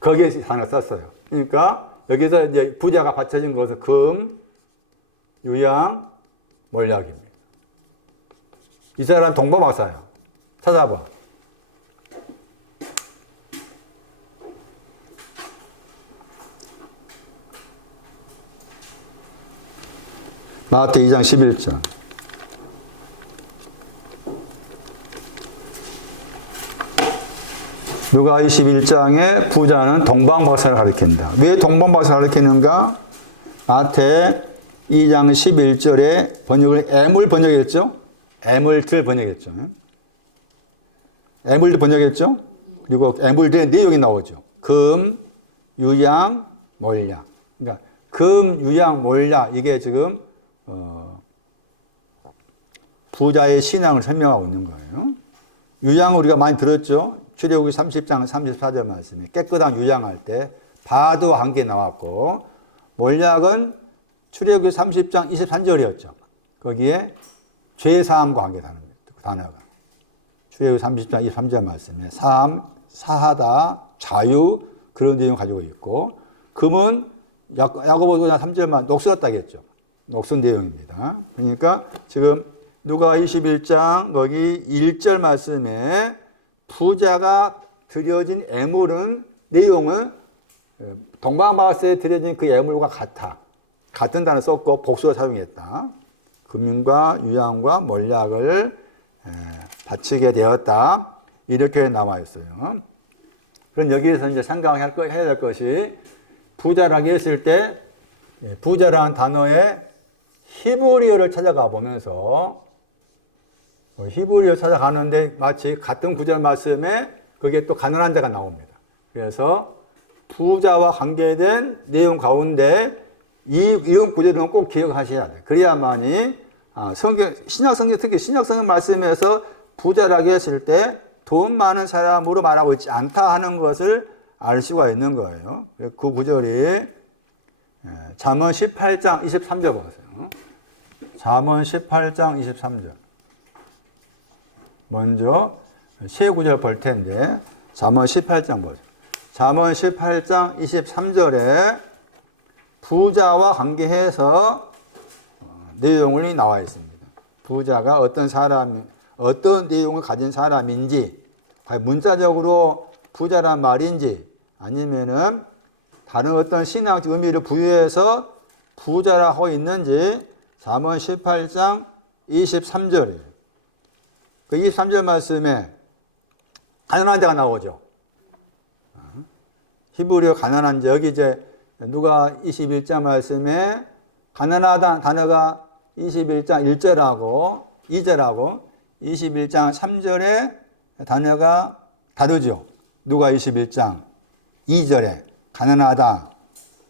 거기에 단어 썼어요. 그러니까 여기서 이제 부자가 바쳐진 것은 금, 유양, 몰약입니다. 이 사람 동방박사야. 찾아봐. 마태 2장 11절. 누가 21장에 부자는 동방박사를 가리킨다. 왜 동방박사를 가리키는가? 마태 2장 11절에 번역을 애물 번역했죠? 애물들 번역했죠. 애물들 번역했죠? 그리고 애물들의 내용이 나오죠. 금, 유양, 몰약. 그러니까 금, 유양, 몰약 이게 지금 부자의 신앙을 설명하고 있는 거예요. 유양을 우리가 많이 들었죠? 출애굽기 30장 34절 말씀에 깨끗한 유양할 때 바도 한 개 나왔고, 몰약은 출애굽기 30장 23절이었죠. 거기에 죄사함과 관계 단어가. 출애굽기 30장 23절 말씀에 사함, 사하다, 자유 그런 내용 가지고 있고, 금은 야고보서 3절만 녹슬었다겠죠. 녹슨 내용입니다. 그러니까 지금 누가 21장 거기 1절 말씀에 부자가 드려진 애물은 내용은 동방박사에 드려진 그 애물과 같아. 같은 단어 썼고 복수로 사용했다. 금융과 유양과 몰약을 바치게 되었다. 이렇게 나와 있어요. 그럼 여기에서 이제 생각해야 될 것이 부자라고 했을 때 부자라는 단어의 히브리어를 찾아가 보면서 히브리어 찾아가는데 마치 같은 구절 말씀에 거기에 또 가난한 자가 나옵니다. 그래서 부자와 관계된 내용 가운데 이런 구절은 꼭 기억하셔야 돼요. 그래야만이 신약성경, 특히 신약성경 말씀에서 부자라고 했을 때 돈 많은 사람으로 말하고 있지 않다 하는 것을 알 수가 있는 거예요. 그 구절이 잠언 18장 23절 보세요. 잠언 18장 23절. 먼저 세 구절 볼 텐데 잠언 18장 보세요. 잠언 18장 23절에 부자와 관계해서 내용이 나와 있습니다. 부자가 어떤 내용을 가진 사람인지, 과연 문자적으로 부자란 말인지, 아니면은 다른 어떤 신학적 의미를 부여해서 부자라 하고 있는지, 잠언 18장 23절이에요. 그 23절 말씀에 가난한 자가 나오죠. 히브리어 가난한 자, 여기 이제 누가 21장 말씀에 가난하다 단어가 21장 1절하고 2절하고 21장 3절에 단어가 다르죠. 누가 21장 2절에 가난하다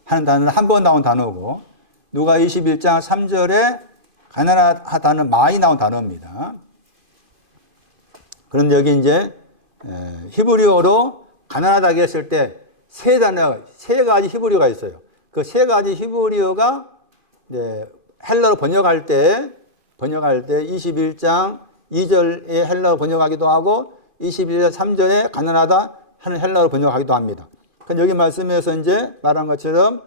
하는 단어는 한 번 나온 단어고, 누가 21장 3절에 가난하다는 많이 나온 단어입니다. 그런데 여기 이제 히브리어로 가난하다고 했을 때 세 가지 히브리어가 있어요. 그 세 가지 히브리어가 헬라로 번역할 때 21장 2절에 헬라로 번역하기도 하고 21장 3절에 가난하다 하는 헬라로 번역하기도 합니다. 그러니까 여기 말씀에서 이제 말한 것처럼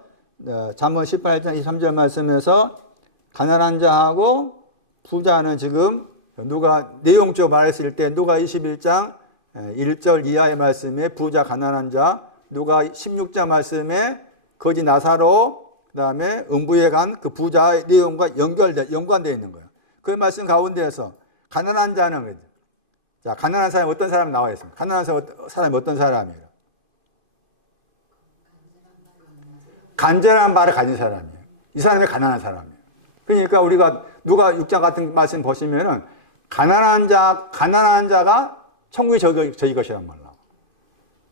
잠언 18장 23절 말씀에서 가난한 자하고 부자는 지금 누가 내용적으로 말했을 때 누가 21장 1절 이하의 말씀에 부자 가난한 자, 누가 16장 말씀에 거지 나사로, 그 다음에 음부에 간 그 부자의 내용과 연관되어 있는 거예요. 그 말씀 가운데에서 가난한 자는, 자, 가난한 사람이 어떤 사람이 나와 있습니다. 가난한 사람이 어떤 사람이에요? 간절한 말을 가진 사람이에요. 이 사람이 가난한 사람이에요. 그러니까 우리가 누가 6장 같은 말씀 보시면은 가난한 자가 천국이 저희 것이란 말 나와.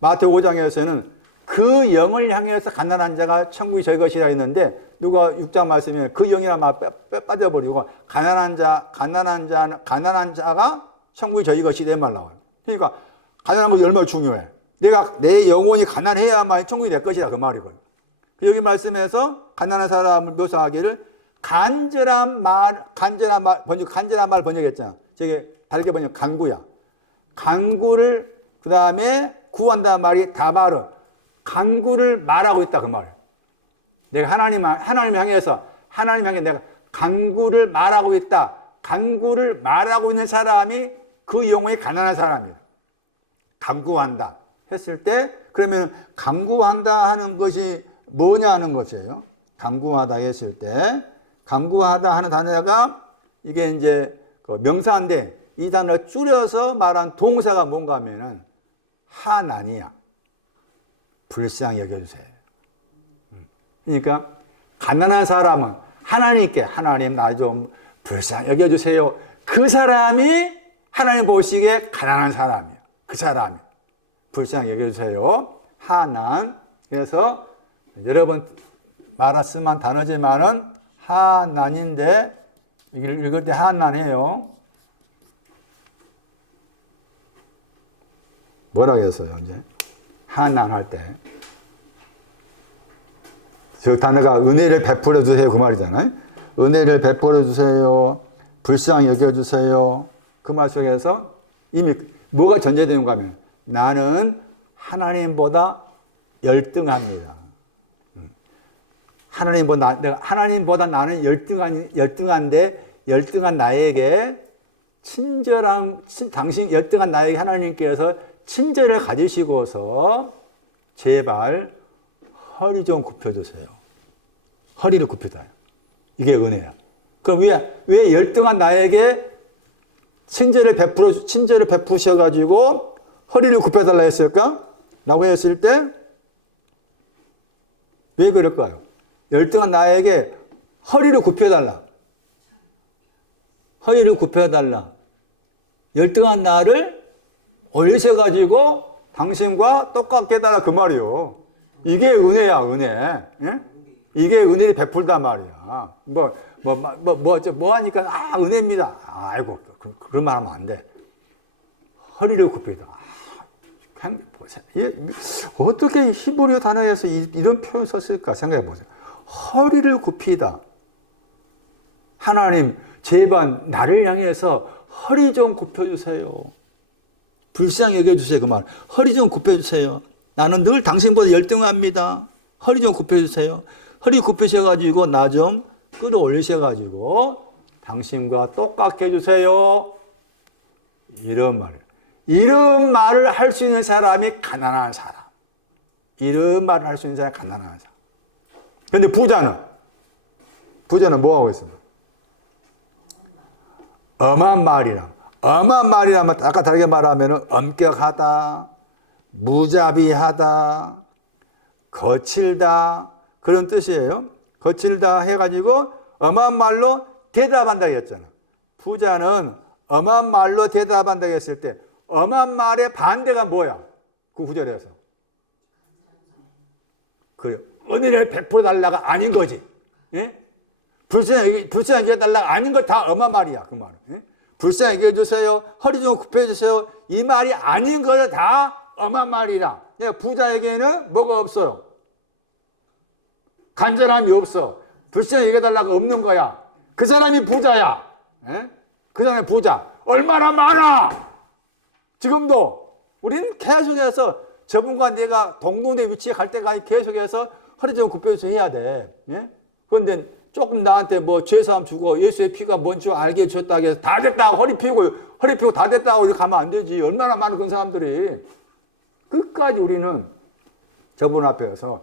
마태 5장에서는 그 영을 향해서 가난한 자가 천국이 저희 것이라 했는데, 누가 6장 말씀에 그 영이란 말 빠져버리고 가난한 자가 천국이 저희 것이란 말 나와요. 그러니까 가난한 것이 얼마나 중요해. 내 영혼이 가난해야만 천국이 될 것이다 그 말이거든요. 여기 말씀에서 가난한 사람을 묘사하기를 간절한 말 번역했잖아. 저게 다르게 번역 간구야. 간구를 그 다음에 구한다는 말이 다바르. 간구를 말하고 있다 그 말이에요. 내가 하나님 향해서 하나님 향해 내가 간구를 말하고 있다. 간구를 말하고 있는 사람이 그 영혼이 가난한 사람이에요. 간구한다 했을 때 그러면 간구한다 하는 것이 뭐냐 하는 것이에요. 간구하다 했을 때 간구하다 하는 단어가 이게 이제 그 명사인데 이 단어를 줄여서 말한 동사가 뭔가 하면은 하나니야. 불쌍히 여겨주세요. 그러니까 가난한 사람은 하나님께 하나님 나 좀 불쌍히 여겨주세요. 그 사람이 하나님 보시기에 가난한 사람이야. 그 사람이 불쌍히 여겨주세요. 하난. 그래서 여러 번 말았으면 단어지만은 하난인데 이걸 읽을 때 하난해요. 뭐라고 했어요 이제? 하난할 때. 저 단어가 은혜를 베풀어 주세요 그 말이잖아요. 은혜를 베풀어 주세요. 불쌍히 여겨 주세요. 그 말 속에서 이미 뭐가 전제되는가 하면 나는 하나님보다 열등합니다. 하나님보다 나는 열등한데 열등한 나에게 열등한 나에게 하나님께서 친절을 가지시고서 제발 허리 좀 굽혀주세요. 허리를 굽히다. 이게 은혜야. 그럼 왜 열등한 나에게 친절을 베푸셔가지고 허리를 굽혀달라 했을까? 라고 했을 때, 왜 그럴까요? 열등한 나에게 허리를 굽혀달라. 허리를 굽혀달라. 열등한 나를 올리셔가지고 당신과 똑같게 해달라 그 말이요. 이게 은혜야, 은혜. 예? 이게 은혜를 베풀단 말이야. 뭐 하니까, 은혜입니다. 아이고, 그런 말 하면 안 돼. 허리를 굽히다. 어떻게 히브리어 단어에서 이런 표현 썼을까 생각해 보세요. 허리를 굽히다. 하나님, 제발 나를 향해서 허리 좀 굽혀주세요. 불쌍히 여겨주세요. 그 말. 허리 좀 굽혀주세요. 나는 늘 당신보다 열등합니다. 허리 좀 굽혀주세요. 허리 굽히셔가지고 나 좀 끌어올리셔가지고 당신과 똑같게 해주세요. 이런 말이에요. 이런 말을 할 수 있는 사람이 가난한 사람. 이런 말을 할 수 있는 사람이 가난한 사람. 그런데 부자는 뭐 하고 있습니까? 엄한 말이라면 아까 다르게 말하면 엄격하다, 무자비하다, 거칠다 그런 뜻이에요. 거칠다 해가지고 엄한 말로 대답한다 했잖아. 부자는 엄한 말로 대답한다 했을 때 엄한 말의 반대가 뭐야? 그 구절에서. 그래. 은혜를 베풀어 달라가 아닌 거지. 예? 불쌍하게 해달라가 아닌 거 다 엄한 말이야. 그 말은. 예? 불쌍하게 해주세요. 허리 좀 굽혀주세요. 이 말이 아닌 거는 다 엄한 말이라. 부자에게는 뭐가 없어요? 간절함이 없어. 불쌍하게 해달라가 없는 거야. 그 사람이 부자야. 예? 그 사람이 부자. 얼마나 많아! 지금도 우리는 계속해서 저분과 내가 동등대 위치에 갈 때까지 계속해서 허리 좀 굽혀서 해야 돼. 예? 그런데 조금 나한테 뭐 죄사함 주고 예수의 피가 뭔지 알게 해줬다고 해서 다 됐다고 허리 피고 다 됐다고 이렇게 가면 안 되지. 얼마나 많은 그런 사람들이. 끝까지 우리는 저분 앞에서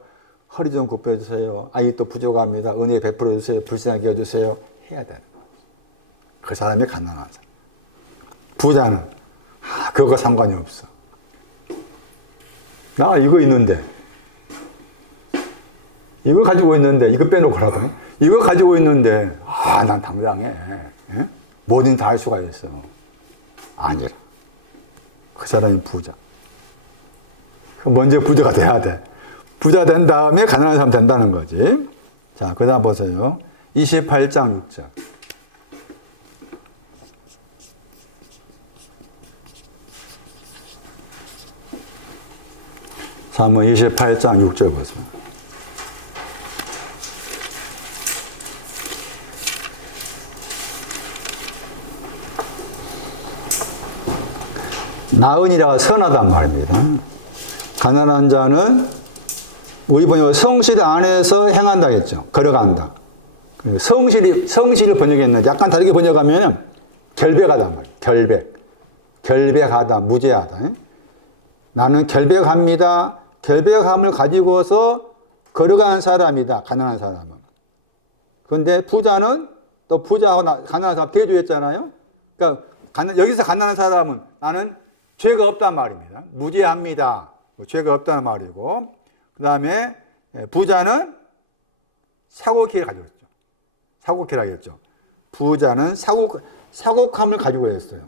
허리 좀 굽혀주세요. 또 부족합니다. 은혜 베풀어 주세요. 불쌍하게 해주세요. 해야 되는 거예요. 그 사람이 가난한 사람. 부자는 그거 상관이 없어. 나 이거 있는데 이거 가지고 있는데 이거 빼놓고라도 이거 가지고 있는데 난 당당해. 예? 뭐든 다 할 수가 있어. 아니라 그 사람이 부자. 먼저 부자가 돼야 돼. 부자 된 다음에 가난한 사람 된다는 거지. 자, 그 다음 보세요. 28장 6절. 잠언 28장 6절 보세요. 나은이라 선하단 말입니다. 가난한 자는 우리 번역은 성실 안에서 행한다 했죠. 걸어간다. 성실을 번역했는데 약간 다르게 번역하면 결백하단 말이에요. 결백하다, 무죄하다. 나는 결백합니다. 결백함을 가지고서 걸어가는 사람이다. 가난한 사람은. 그런데 부자는 또 부자하고 가난한 사람 대조했잖아요. 그러니까 여기서 가난한 사람은 나는 죄가 없단 말입니다. 무죄합니다. 죄가 없다는 말이고, 그 다음에 부자는 사고기를 가지고 있죠. 사고기를 하겠죠. 부자는 사고함을 가지고 있어요.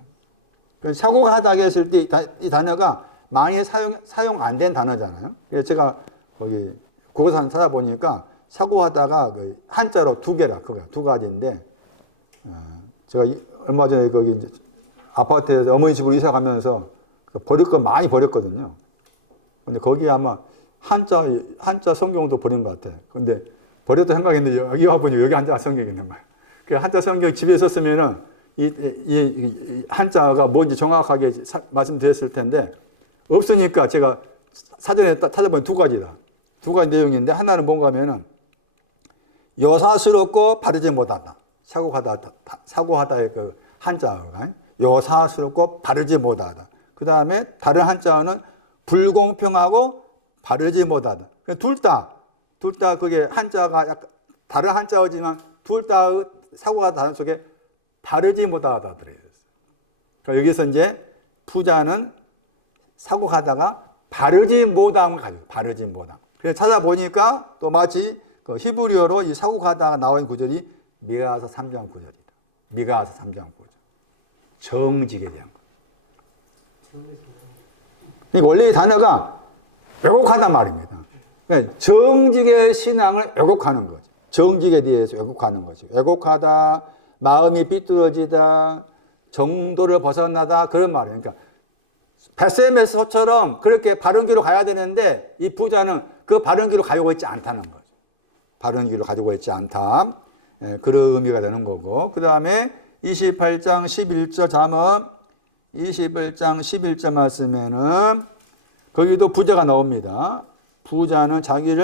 사고하다고 했을 때 이 단어가 많이 사용 안 된 단어잖아요. 그래서 제가 거기 국어사 찾아보니까 사고하다가 그 한자로 두 개라, 그거야. 두 가지인데, 제가 얼마 전에 거기 이제 아파트에서 어머니 집으로 이사 가면서 버릴 거 많이 버렸거든요. 근데 거기 아마 한자 성경도 버린 것 같아. 근데 버렸다 생각했는데 여기 와보니 여기 한자 성경이 있는 거야. 그 한자 성경 집에 있었으면은 이 한자가 뭔지 정확하게 말씀드렸을 텐데 없으니까 제가 사전에 찾아보니 두 가지다. 두 가지 내용인데 하나는 뭔가 하면은 여사스럽고 바르지 못하다. 사고하다의 그 한자가 여사스럽고 바르지 못하다. 그 다음에 다른 한자는 불공평하고 바르지 못하다. 둘 다 그게 한자가 약간 다른 한자어지만 둘 다 사고가 다른 속에 바르지 못하다 들어있어요. 그러니까 여기서 이제 부자는 사고하다가 바르지 못함을 가지고 바르지 못함. 그래서 찾아보니까 또 마치 그 히브리어로 이 사고하다가 나온 구절이 미가서 3장 9절이다. 미가서 3장 9절. 정직에 대한 거. 그러니까 원래 이 단어가 왜곡하단 말입니다. 그러니까 정직의 신앙을 왜곡하는 거죠. 정직에 대해서 왜곡하는 거죠. 왜곡하다, 마음이 삐뚤어지다, 정도를 벗어나다 그런 말이에요. 그러니까 베세메소처럼 그렇게 바른 길로 가야 되는데 이 부자는 그 바른 길로 가지고 있지 않다는 거죠. 바른 길로 가지고 있지 않다. 그런 의미가 되는 거고. 그 다음에 28장 11절 잠언 21장 11절 말씀에는 거기도 부자가 나옵니다. 부자는 자기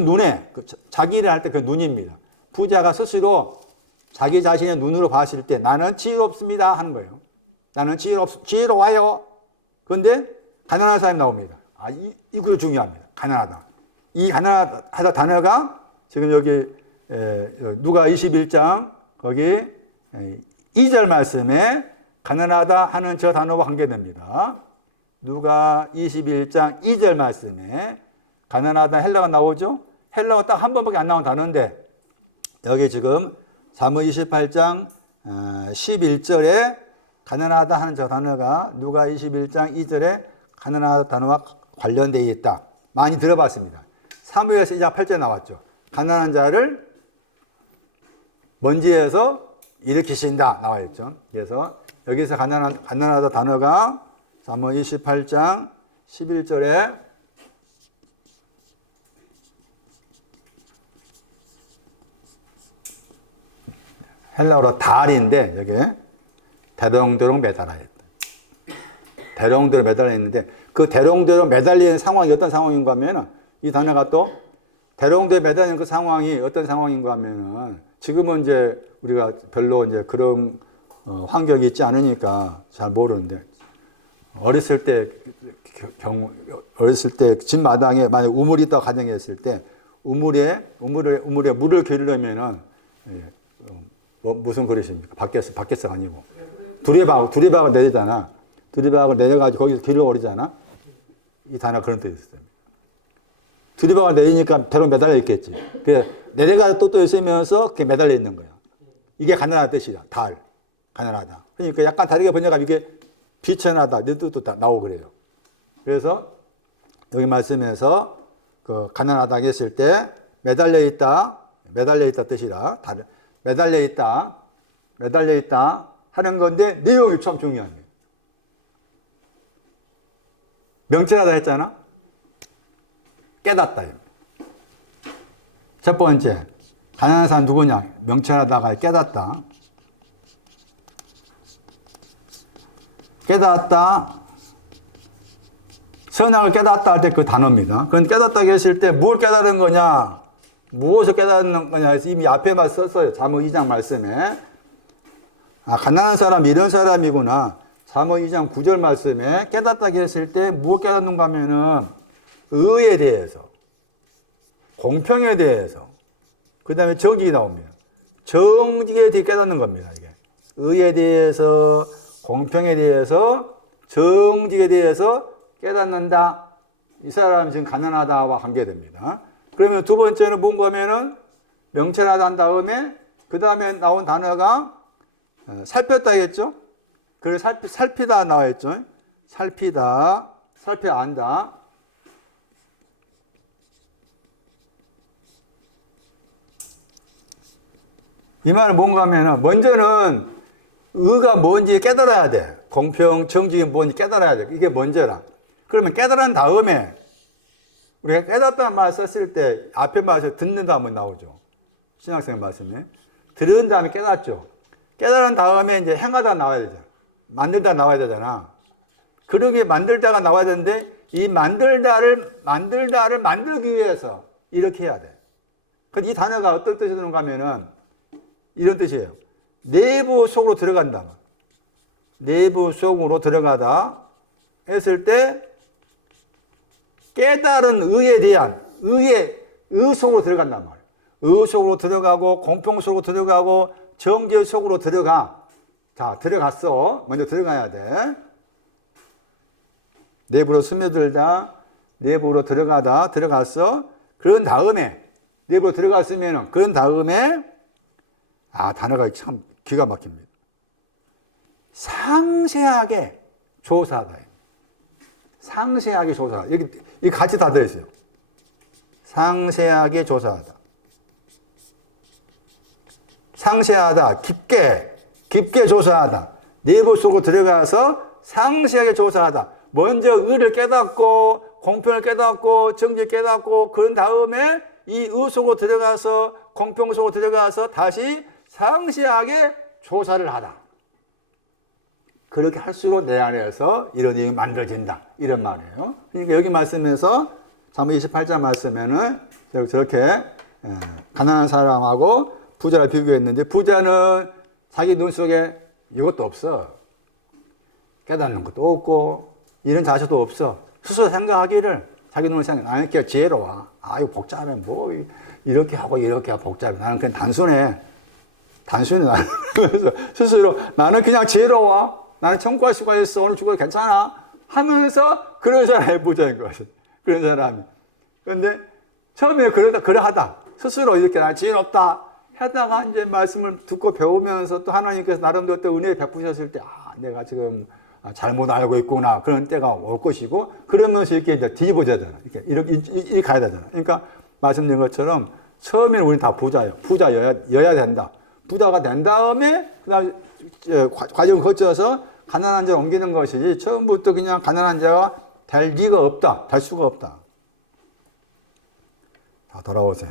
눈에, 자기를 할 때 그 눈입니다. 부자가 스스로 자기 자신의 눈으로 봤을 때 나는 지혜롭습니다 하는 거예요. 나는 지혜로워요. 그런데 가난한 사람이 나옵니다. 이거 중요합니다. 가난하다. 이 가난하다 단어가 지금 여기 누가 21장 거기 2절 말씀에 가난하다 하는 저 단어와 관계됩니다. 누가 21장 2절 말씀에 가난하다 헬라가 나오죠? 헬라가 딱 한 번밖에 안 나온 단어인데 여기 지금 잠언 28장 11절에 가난하다 하는 저 단어가 누가 21장 2절에 가난하다 단어와 관련되어 있다. 많이 들어봤습니다. 사무엘서 2장 8절에 나왔죠. 가난한 자를 먼지에서 일으키신다 나와 있죠. 그래서 여기서 가난하다 단어가 잠언 28장 11절에 헬라어로 달인데 여기에 대롱대롱 매달아 있다. 대롱대롱 매달려 있는데 그 대롱대롱 매달리는 상황이 어떤 상황인가 하면은 이 단어가 또 대롱대롱 매달리는 그 상황이 어떤 상황인가 하면은 지금은 이제 우리가 별로 이제 그런 환경이 있지 않으니까 잘 모르는데 어렸을 때 집 마당에 만약 우물이 있다고 가정했을 때 우물에 물을 기르려면은 무슨 그릇입니까? 밖에서 아니고 두레박을 내리잖아. 두레박을 내려가지고 거기서 길을 오르잖아. 이 단어 그런 뜻이 있어요. 두레박을 내리니까 배로 매달려 있겠지. 그래 내려가 또 있으면서 그게 매달려 있는 거야. 이게 가난하다 뜻이다. 달. 가난하다. 그러니까 약간 다르게 번역하면 이게 비천하다. 내 뜻도 다 나오고 그래요. 그래서 여기 말씀에서 그 가난하다 했을 때 매달려 있다 뜻이다. 매달려 있다 하는 건데 내용이 참 중요합니다. 명철하다 했잖아. 깨닫다. 첫 번째, 가난한 사람 누구냐? 명철하다가 깨닫다. 깨닫다. 선악을 깨닫다 할 때 그 단어입니다. 그건 깨닫다고 했을 때 뭘 깨달은 거냐? 무엇을 깨닫는 거냐 해서 이미 앞에만 썼어요. 잠언 2장 말씀에. 아, 가난한 사람 이런 사람이구나. 잠언 2장 9절 말씀에 깨닫다고 했을 때 무엇 깨닫는가 하면은 의에 대해서, 공평에 대해서, 그 다음에 정직이 나옵니다. 정직에 대해 깨닫는 겁니다. 이게 의에 대해서, 공평에 대해서, 정직에 대해서 깨닫는다. 이 사람이 지금 가난하다와 관계됩니다. 그러면 두 번째는 뭔가 하면은 명철하다 한 다음에 그 다음에 나온 단어가 살폈다 했죠. 그래서 살피다 나와 있죠. 살피다, 살펴 안다. 이 말은 뭔가 하면은 먼저는 의가 뭔지 깨달아야 돼. 공평, 정직이 뭔지 깨달아야 돼. 이게 먼저라. 그러면 깨달은 다음에 우리가 깨닫다는 말 썼을 때 앞에 말에서 듣는다 한번 나오죠. 신학생 말씀에. 들은 다음에 깨닫죠. 깨달은 다음에 이제 행하다 나와야 되잖아. 만들다 나와야 되잖아. 그러게 만들다가 나와야 되는데 이 만들다를 만들기 위해서 이렇게 해야 돼. 이 단어가 어떤 뜻이 드는가 하면은 이런 뜻이에요. 내부 속으로 들어간다. 내부 속으로 들어가다 했을 때 깨달은 의에 대한 의 속으로 들어간단 말이에요. 의 속으로 들어가고 공평 속으로 들어가고 정죄 속으로 들어가. 자, 들어갔어. 먼저 들어가야 돼. 내부로 스며들다, 내부로 들어가다, 들어갔어. 그런 다음에 내부로 들어갔으면은 그런 다음에 단어가 참 기가 막힙니다. 상세하게 조사하다. 상세하게 조사하다. 여기 같이 다 들어있어요. 상세하게 조사하다. 상세하다. 깊게 조사하다. 내부 속으로 들어가서 상세하게 조사하다. 먼저 의를 깨닫고 공평을 깨닫고 정직을 깨닫고 그런 다음에 이 의 속으로 들어가서 공평 속으로 들어가서 다시 상세하게 조사를 하다. 그렇게 할수록 내 안에서 이런 일이 만들어진다. 이런 말이에요. 그러니까 여기 말씀에서 잠언 28장 말씀에는 저렇게 가난한 사람하고 부자를 비교했는데 부자는 자기 눈 속에 이것도 없어. 깨닫는 것도 없고 이런 자세도 없어. 스스로 생각하기를 자기 눈을 생각. 나는 그냥 지혜로워. 이거 복잡해. 뭐 이렇게 하고 이렇게 하고 복잡해. 나는 그냥 단순해. 나는. 그래서 스스로 나는 그냥 지혜로워. 나는 청구할 수가 있어. 오늘 죽어도 괜찮아. 하면서 그런 사람이 부자인 것이. 그런 사람이. 그런데 처음에 그러하다. 스스로 이렇게 나 지혜롭다. 하다가 이제 말씀을 듣고 배우면서 또 하나님께서 나름대로 또 은혜 베푸셨을 때, 내가 지금 잘못 알고 있구나. 그런 때가 올 것이고, 그러면서 이렇게 이제 뒤집어져야 되잖아. 이렇게 가야 되잖아. 그러니까 말씀드린 것처럼 처음에는 우리는 다 부자예요. 부자여야 된다. 부자가 된 다음에, 그 다음에 과정을 거쳐서 가난한 자를 옮기는 것이지, 처음부터 그냥 가난한 자가 될 리가 없다. 될 수가 없다. 자, 돌아오세요.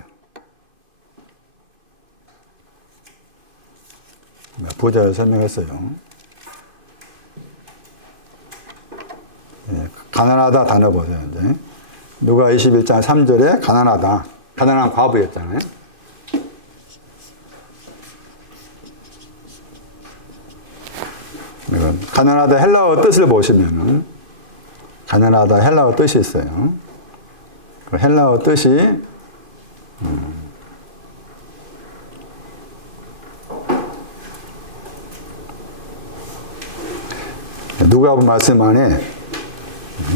부자를 설명했어요. 가난하다 단어 보세요. 이제 누가 21장 3절에 가난하다. 가난한 과부였잖아요. 가난하다 헬라어 뜻을 보시면은 가난하다 헬라어 뜻이 있어요. 그 헬라어 뜻이 누가복음 말씀 안에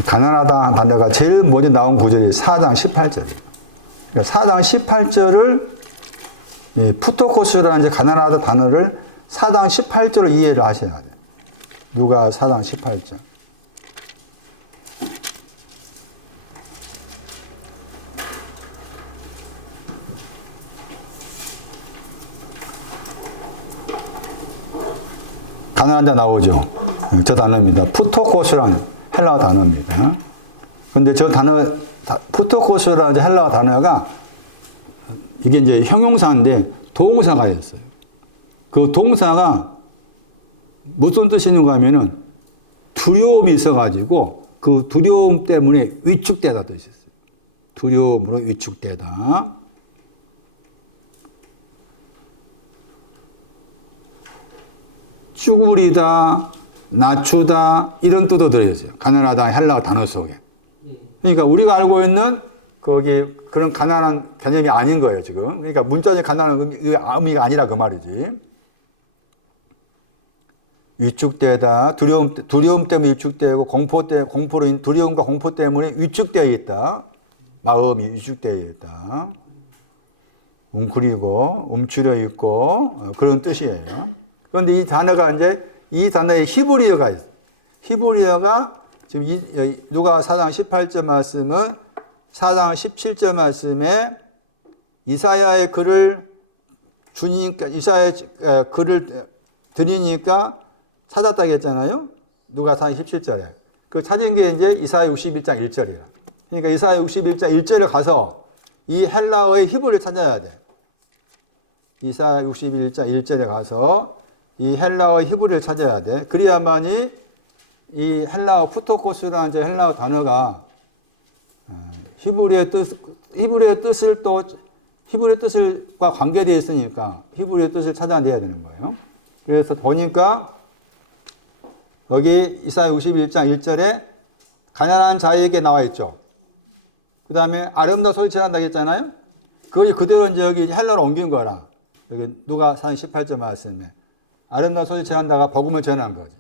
가난하다 단어가 제일 먼저 나온 구절이 4장 18절이에요. 그러니까 4장 18절을 푸토코스라는 이제 가난하다 단어를 4장 18절로 이해를 하셔야 돼요. 누가 4장 18절. 가난한 자 나오죠. 저 단어입니다. 푸토코스라는 헬라어 단어입니다. 근데 저 단어, 푸토코스라는 헬라어 단어가 이게 이제 형용사인데 동사가 있어요. 그 동사가 무슨 뜻이 있는가 하면은 두려움이 있어가지고 그 두려움 때문에 위축되다 뜻이 있어요. 두려움으로 위축되다. 쭈그리다, 낮추다 이런 뜻도 들어있어요. 가난하다 헬라어 단어 속에. 그러니까 우리가 알고 있는 거기 그런 가난한 개념이 아닌 거예요 지금. 그러니까 문자적인 가난한 의미가 아니라 그 말이지. 위축되다, 두려움 때문에 위축되고 두려움과 공포 때문에 위축되어 있다. 마음이 위축되어 있다. 웅크리고 움츠려 있고 그런 뜻이에요. 그런데 이 단어가 이 단어에 히브리어가 있어요. 히브리어가 지금 누가 4장 18절 말씀은 4장 17절 말씀에 이사야의 글을 주니까 이사야의 글을 드리니까 찾았다고 했잖아요. 누가 4장 17절에. 그 찾은 게 이제 이사야 61장 1절이라. 그러니까 이사야 61장 1절에 가서 이 헬라어의 히브리를 찾아야 돼. 이사야 61장 1절에 가서 이 헬라어의 히브리를 찾아야 돼. 그래야만이 이 헬라어 푸토코스라는 헬라어 단어가 히브리의 뜻과 관계되어 있으니까 히브리의 뜻을 찾아내야 되는 거예요. 그래서 보니까 여기 이사야 61장 1절에 가난한 자에게 나와 있죠. 그 다음에 아름다운 소리 전한다고 했잖아요. 그걸 그대로 이제 여기 헬라어로 옮긴 거라. 여기 누가 4장 18절 말씀에 아름다운 소리 전한다가 복음을 전한 거지.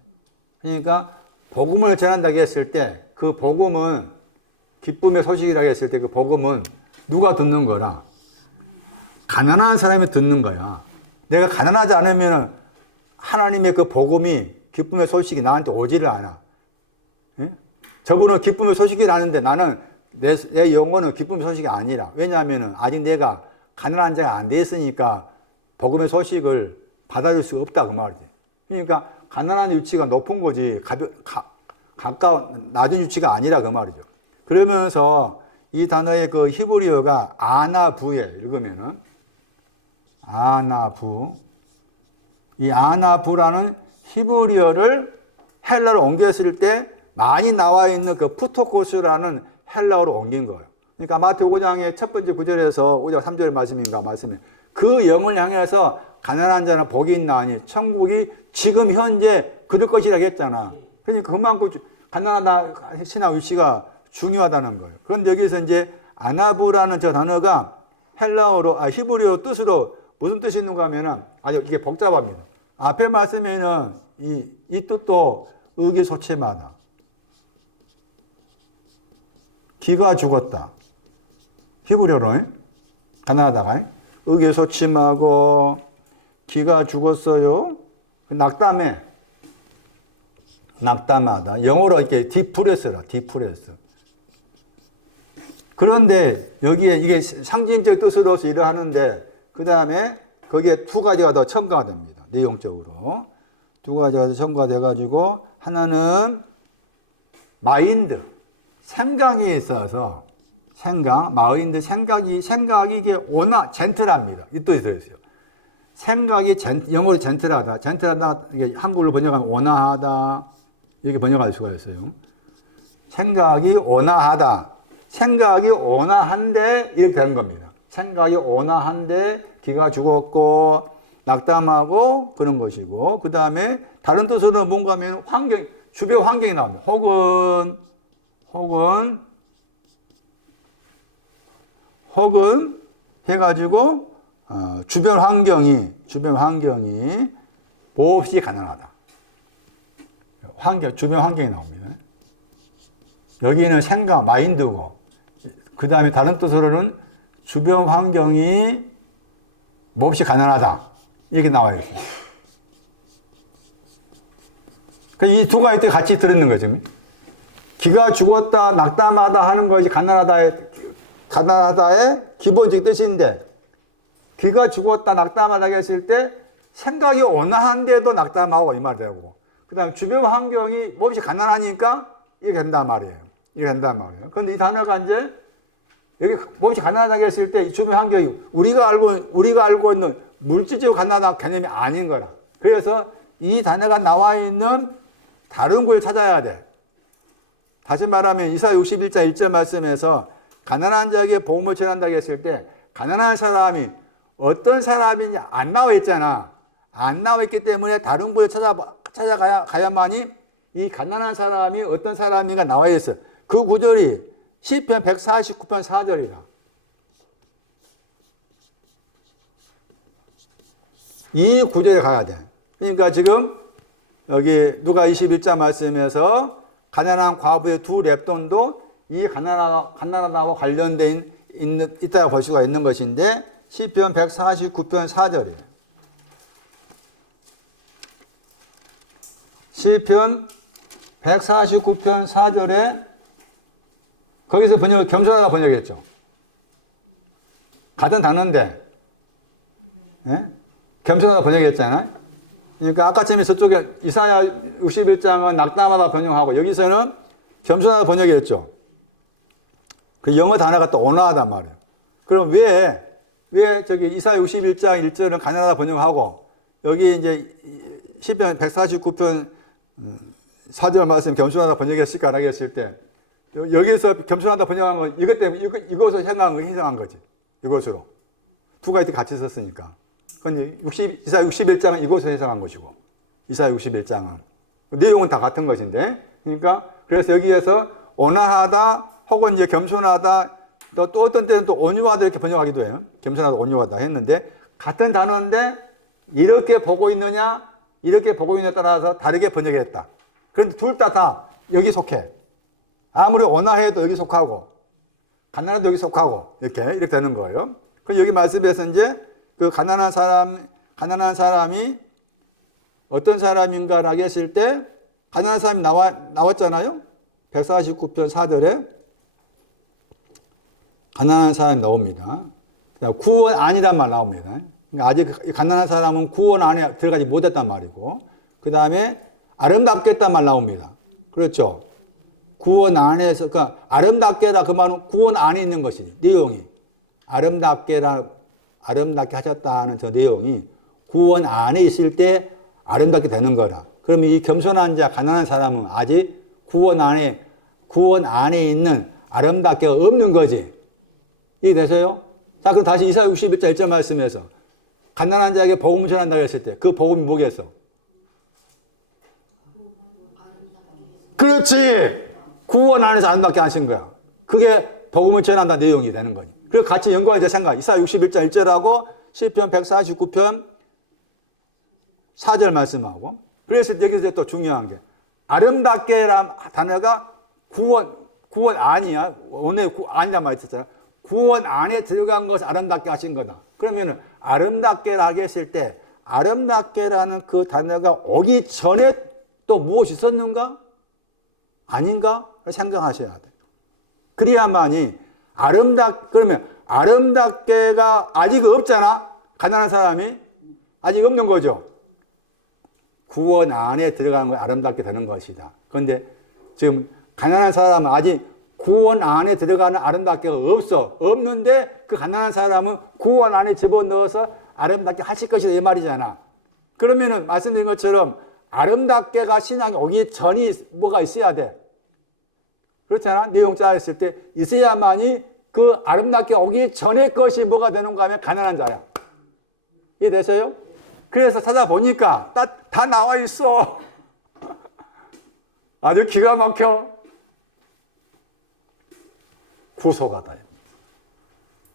그러니까 복음을 전한다고 했을 때 그 복음은 기쁨의 소식이라고 했을 때 그 복음은 누가 듣는 거라? 가난한 사람이 듣는 거야. 내가 가난하지 않으면 하나님의 그 복음이 기쁨의 소식이 나한테 오지를 않아. 예? 저분은 기쁨의 소식이 나는데 나는 내 영혼은 기쁨의 소식이 아니라. 왜냐하면 아직 내가 가난한 자가 안 돼 있으니까 복음의 소식을 받아줄 수가 없다 그 말이지. 그러니까 가난한 위치가 높은 거지 가까운 낮은 위치가 아니라 그 말이죠. 그러면서 이 단어의 그 히브리어가 아나부에 읽으면은 아나부, 이 아나부라는 히브리어를 헬라로 옮겼을 때 많이 나와 있는 그 푸토코스라는 헬라어로 옮긴 거예요. 그러니까 마태오 5장의 첫 번째 구절에서 5장 3절 말씀인가 말씀에 그 영을 향해서 가난한 자는 복이 있나니 천국이 지금 현재 그럴 것이라고 했잖아. 그러니까 그만큼 가난하다 신앙 위치가 중요하다는 거예요. 그런데 여기서 이제 아나부라는 저 단어가 히브리어 뜻으로 무슨 뜻이 있는가 하면은 아주 이게 복잡합니다. 앞에 말씀에는 이 뜻도 의기소침하다. 기가 죽었다. 히브리어로 가난하다가 의기소침하고 기가 죽었어요. 낙담하다. 영어로 이렇게 디프레스라. 디프레스. 그런데 여기에 이게 상징적 뜻으로서 일을 하는데 그 다음에 거기에 두 가지가 더 첨가가 됩니다. 내용적으로. 두 가지가 더 첨가가 돼가지고 하나는 마인드. 생각이 있어서 마인드 생각이 이게 워낙 젠틀합니다. 이 뜻이 들어있어요. 생각이 영어로 젠틀하다. 이게 한글로 번역하면 온화하다. 이렇게 번역할 수가 있어요. 생각이 온화하다. 생각이 온화한데 이렇게 되는 겁니다. 생각이 온화한데 기가 죽었고 낙담하고 그런 것이고 그 다음에 다른 뜻으로는 뭔가 하면 주변 환경이 나옵니다. 혹은 해가지고 주변 환경이 몹시 가난하다. 주변 환경이 나옵니다. 여기는 생각, 마인드고 그 다음에 다른 뜻으로는 주변 환경이 몹시 가난하다. 이렇게 나와 있어요. 이 두 가지 같이 들었는 거죠. 기가 죽었다, 낙담하다 하는 것이 가난하다의 기본적 뜻인데 기가 죽었다, 낙담하다 했을 때 생각이 온화한데도 낙담하고 이 말 되고 그 다음에 주변 환경이 몹시 가난하니까 이게 된단 말이에요. 이게 된단 말이에요. 그런데 이 단어가 이제 여기 몸이 가난하다고 했을 때 이 주변 환경이 우리가 알고 있는 물질적으로 가난한 개념이 아닌 거라. 그래서 이 단어가 나와 있는 다른 구절을 찾아야 돼. 다시 말하면 이사야 61장 1절 말씀에서 가난한 자에게 복음을 전한다고 했을 때 가난한 사람이 어떤 사람인지 안 나와 있잖아. 안 나와 있기 때문에 다른 구절을 찾아가야만이 이 가난한 사람이 어떤 사람인가 나와 있어. 그 구절이 시편 149편 4절이다. 이 구절에 가야 돼. 그러니까 지금 여기 누가 21장 말씀에서 가난한 과부의 두 랩돈도 이 가난하다고 관련된 있다고 볼 수가 있는 것인데 시편 149편 4절이에요. 시편 149편 4절에 거기서 겸손하다 번역했죠. 같은 단어인데 예? 겸손하다 번역했잖아요. 그러니까 아까쯤에 저쪽에 이사야 61장은 낙담하다 번역하고 여기서는 겸손하다 번역했죠. 그 영어 단어가 또 온화하단 말이에요. 그럼 왜 저기 이사야 61장 1절은 가난하다 번역하고 여기 이제 시편 149편 4절 말씀 겸손하다 번역했을까라고 했을 때 여기서 겸손하다 번역한 건 이것 때문에 이것으로 해석한 거지. 이것으로. 두 가지 같이 썼으니까. 근데 이사야 61장은 이것으로 해석한 것이고 이사야 61장은 내용은 다 같은 것인데 그러니까 그래서 여기에서 온화하다 혹은 이제 겸손하다 또 어떤 때는 또 온유하다 이렇게 번역하기도 해요. 겸손하다 온유하다 했는데 같은 단어인데 이렇게 보고 있느냐에 따라서 다르게 번역했다. 그런데 둘 다 여기 속해. 아무리 온화해도 여기 속하고 가난해도 여기 속하고 이렇게 되는 거예요. 그럼 여기 말씀에서 이제 그 가난한 사람이 어떤 사람인가라고 했을 때 가난한 사람이 나왔잖아요. 149편 4절에 가난한 사람이 나옵니다. 구원 아니란 말 나옵니다. 그러니까 아직 가난한 사람은 구원 안에 들어가지 못했단 말이고 그 다음에 아름답게 했단 말 나옵니다. 그렇죠. 구원 안에서 그러니까 아름답게라 그 말은 구원 안에 있는 것이지. 내용이 아름답게 하셨다는 저 내용이 구원 안에 있을 때 아름답게 되는 거라. 그러면 이 겸손한 자, 가난한 사람은 아직 구원 안에 있는 아름답게가 없는 거지. 이해되세요? 자, 그럼 다시 이사야 61장 1절 말씀에서 가난한 자에게 복음을 전한다고 했을 때 그 복음이 뭐겠어? 그렇지! 구원 안에서 아름답게 하신 거야. 그게 복음을 전한다 내용이 되는 거지. 그리고 같이 연관해서 생각. 이사야 61장 1절하고 시편 149편 4절 말씀하고. 그래서 여기서 또 중요한 게 아름답게란 단어가 구원 아니야. 오늘 아니란 말이 있었잖아. 구원 안에 들어간 것을 아름답게 하신 거다. 그러면은 아름답게라고 했을 때 아름답게라는 그 단어가 오기 전에 또 무엇이 있었는가? 아닌가? 생각하셔야 돼. 그래야만이 그러면 아름답게가 아직 없잖아. 가난한 사람이 아직 없는 거죠. 구원 안에 들어가는 거 아름답게 되는 것이다. 그런데 지금 가난한 사람은 아직 구원 안에 들어가는 아름답게가 없는데 그 가난한 사람은 구원 안에 집어넣어서 아름답게 하실 것이다 이 말이잖아. 그러면은 말씀드린 것처럼 아름답게가 신앙이 오기 전이 뭐가 있어야 돼. 그렇잖아. 내용 짜였을 때 있어야만이 그 아름답게 오기 전의 것이 뭐가 되는가 하면 가난한 자야. 이해되세요? 그래서 찾아보니까 다 나와 있어. 아주 기가 막혀. 구속하다.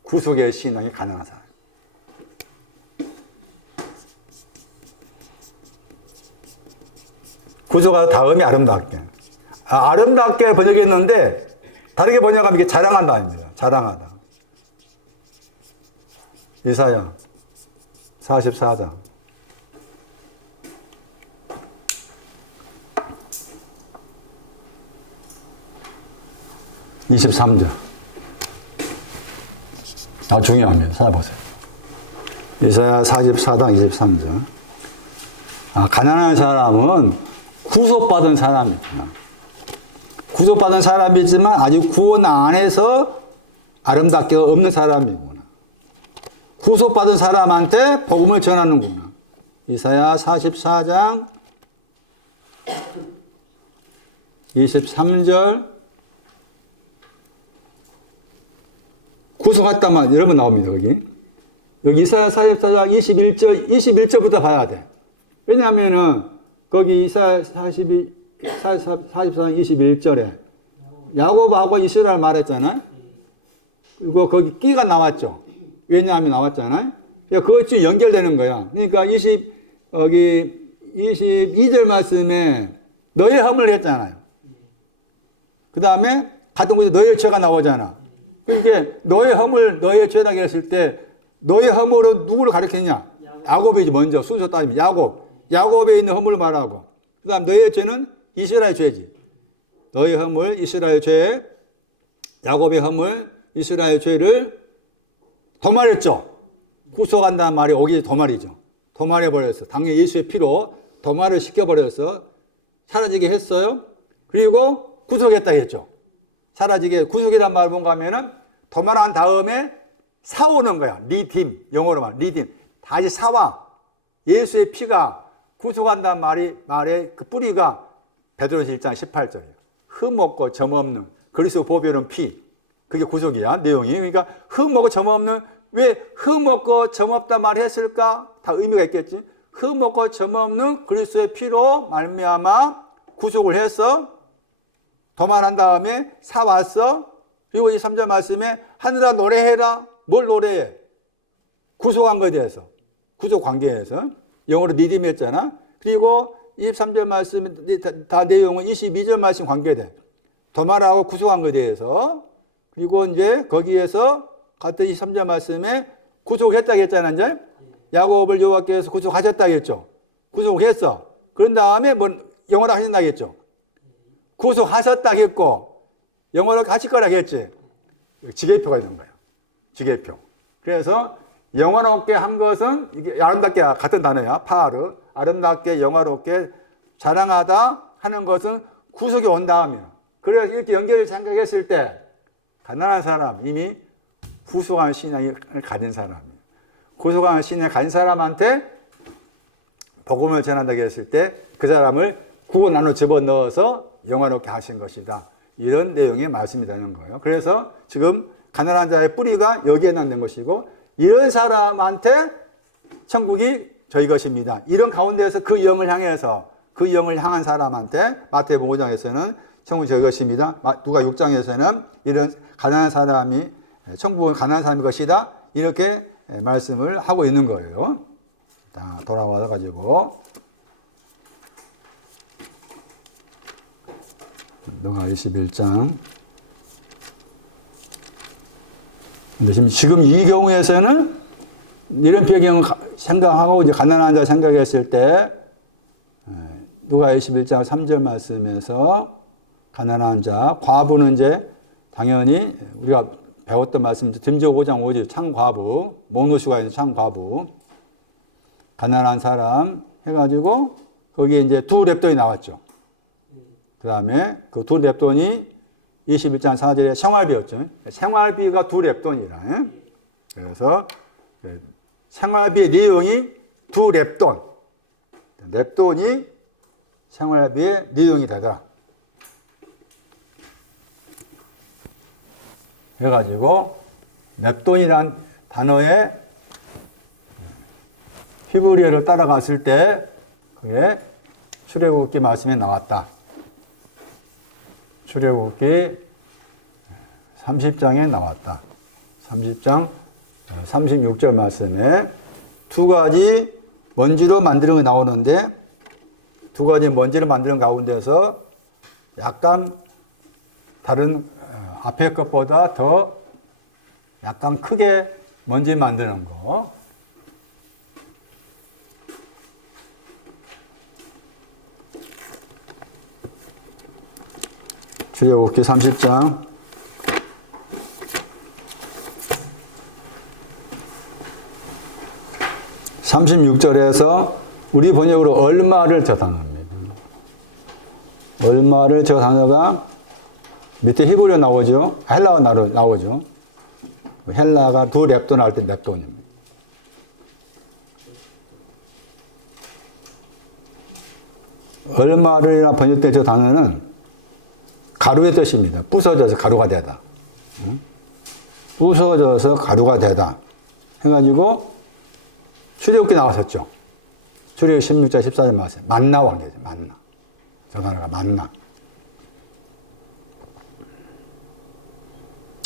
구속의 신앙이 가능한 사람. 구속하다 다음이 아름답게. 아름답게 번역했는데 다르게 번역하면 이게 자랑한다입니다. 자랑하다. 이사야 44장 23절. 중요합니다. 찾아보세요. 이사야 44장 23절. 가난한 사람은 구속받은 사람이구나. 구속받은 사람이지만 아직 구원 안에서 아름답게 없는 사람이구나. 구속받은 사람한테 복음을 전하는구나. 이사야 44장 23절 구속했단 말 여러 번 나옵니다. 여기 이사야 44장 21절부터 봐야 돼. 왜냐하면은 거기 이사야 44장 21절에 야곱하고 이스라엘 말했잖아요. 그리고 거기 끼가 나왔죠. 왜냐하면 나왔잖아요. 그러니까 그것이 연결되는 거야. 그러니까 22절 말씀에 너의 허물을 했잖아요. 그 다음에 같은 곳에 너의 죄가 나오잖아. 그러니까 너의 허물, 너의 죄라고 했을 때 너의 허물은 누구를 가리켰냐? 야곱이지 먼저 순서 따지면 야곱에 있는 허물을 말하고 그 다음 너의 죄는 이스라엘 죄지. 너의 허물, 이스라엘 죄, 야곱의 허물, 이스라엘 죄를 도말했죠. 구속한다는 말이 오기 도말이죠. 도말해버렸어. 당연히 예수의 피로 도말을 시켜버려서 사라지게 했어요. 그리고 구속했다 했죠. 사라지게 구속이란 말은 뭔가 하면은 도말한 다음에 사오는 거야. 리딤, 영어로 말 리딤. 다시 사와. 예수의 피가 구속한다는 말의 그 뿌리가 베드로서 1장 18절이에요. 흠없고 점없는 그리스도 보배로운 피. 그게 구속이야, 내용이. 그러니까 흠없고 점없는, 왜 흠없고 점없다 말했을까? 다 의미가 있겠지. 흠없고 점없는 그리스도의 피로 말미암아 구속을 해서 도말한 다음에 사왔어. 그리고 이 3절 말씀에 하늘아 노래해라. 뭘 노래해? 구속한 것에 대해서. 구속 관계에서. 영어로 리딤했잖아. 그리고 23절 말씀, 다 내용은 22절 말씀 관계돼. 도말하고 구속한 것에 대해서. 그리고 이제 거기에서 같은 23절 말씀에 구속했다고 했잖아, 이제. 야곱을 여호와께서 구속하셨다고 했죠. 구속했어. 그런 다음에 뭐 영어로 하신다고 했죠. 구속하셨다고 했고, 영어로 하실 거라고 했지. 지계표가 있는 거예요. 지계표. 그래서 영화롭게 한 것은, 이게 아름답게 같은 단어야. 파르. 아름답게 영화롭게 자랑하다 하는 것은 구속이 온 다음이야. 그래서 이렇게 연결을 생각했을 때, 가난한 사람, 이미 구속한 신앙을 가진 사람이에요. 구속한 신앙을 가진 사람한테 복음을 전한다고 했을 때 그 사람을 구원 안으로 집어넣어서 영화롭게 하신 것이다. 이런 내용의 말씀이 되는 거예요. 그래서 지금 가난한 자의 뿌리가 여기에 남는 것이고 이런 사람한테 천국이 저희 것입니다. 이런 가운데에서 그 영을 향해서 그 영을 향한 사람한테 마태복음 5장에서는 천국이 저희 것입니다. 누가 6장에서는 이런 가난한 사람이 천국은 가난한 사람의 것이다. 이렇게 말씀을 하고 있는 거예요. 자, 돌아와 가지고 누가 21장. 근데 지금 이 경우에서는 이런 배경을 생각하고 이제 가난한 자 생각했을 때 누가 21장 3절 말씀에서 가난한 자, 과부는 이제 당연히 우리가 배웠던 말씀, dim지옥 5장 5절 창과부, 목노슈가 있는 창과부, 가난한 사람 해가지고 거기에 이제 두 렙돈이 나왔죠. 그 다음에 그 두 렙돈이 21장 4절에 생활비였죠. 생활비가 두 렙돈이라. 그래서 생활비의 내용이 두 렙돈. 렙돈이 생활비의 내용이 되더라. 해가지고 렙돈이란 단어의 히브리어를 따라갔을 때 그게 출애굽기 말씀에 나왔다. 출애굽기 30장에 나왔다. 30장 36절 말씀에 두 가지 먼지로 만드는 게 나오는데 두 가지 먼지를 만드는 가운데서 약간 다른 앞에 것보다 더 약간 크게 먼지 만드는 거. 출애굽기 30장 36절에서 우리 번역으로 얼마를 저 단어입니다. 얼마를 저 단어가 밑에 히브리어 나오죠. 헬라어 나오죠. 헬라가 두 렙돈 할 때 렙돈입니다. 얼마를이나 번역된 저 단어는 가루의 뜻입니다. 부서져서 가루가 되다. 부서져서 가루가 되다. 해가지고 출애굽기 나왔었죠. 출애굽기 16장 14절 말씀. 만나 왕계죠. 만나. 저 단어가 만나.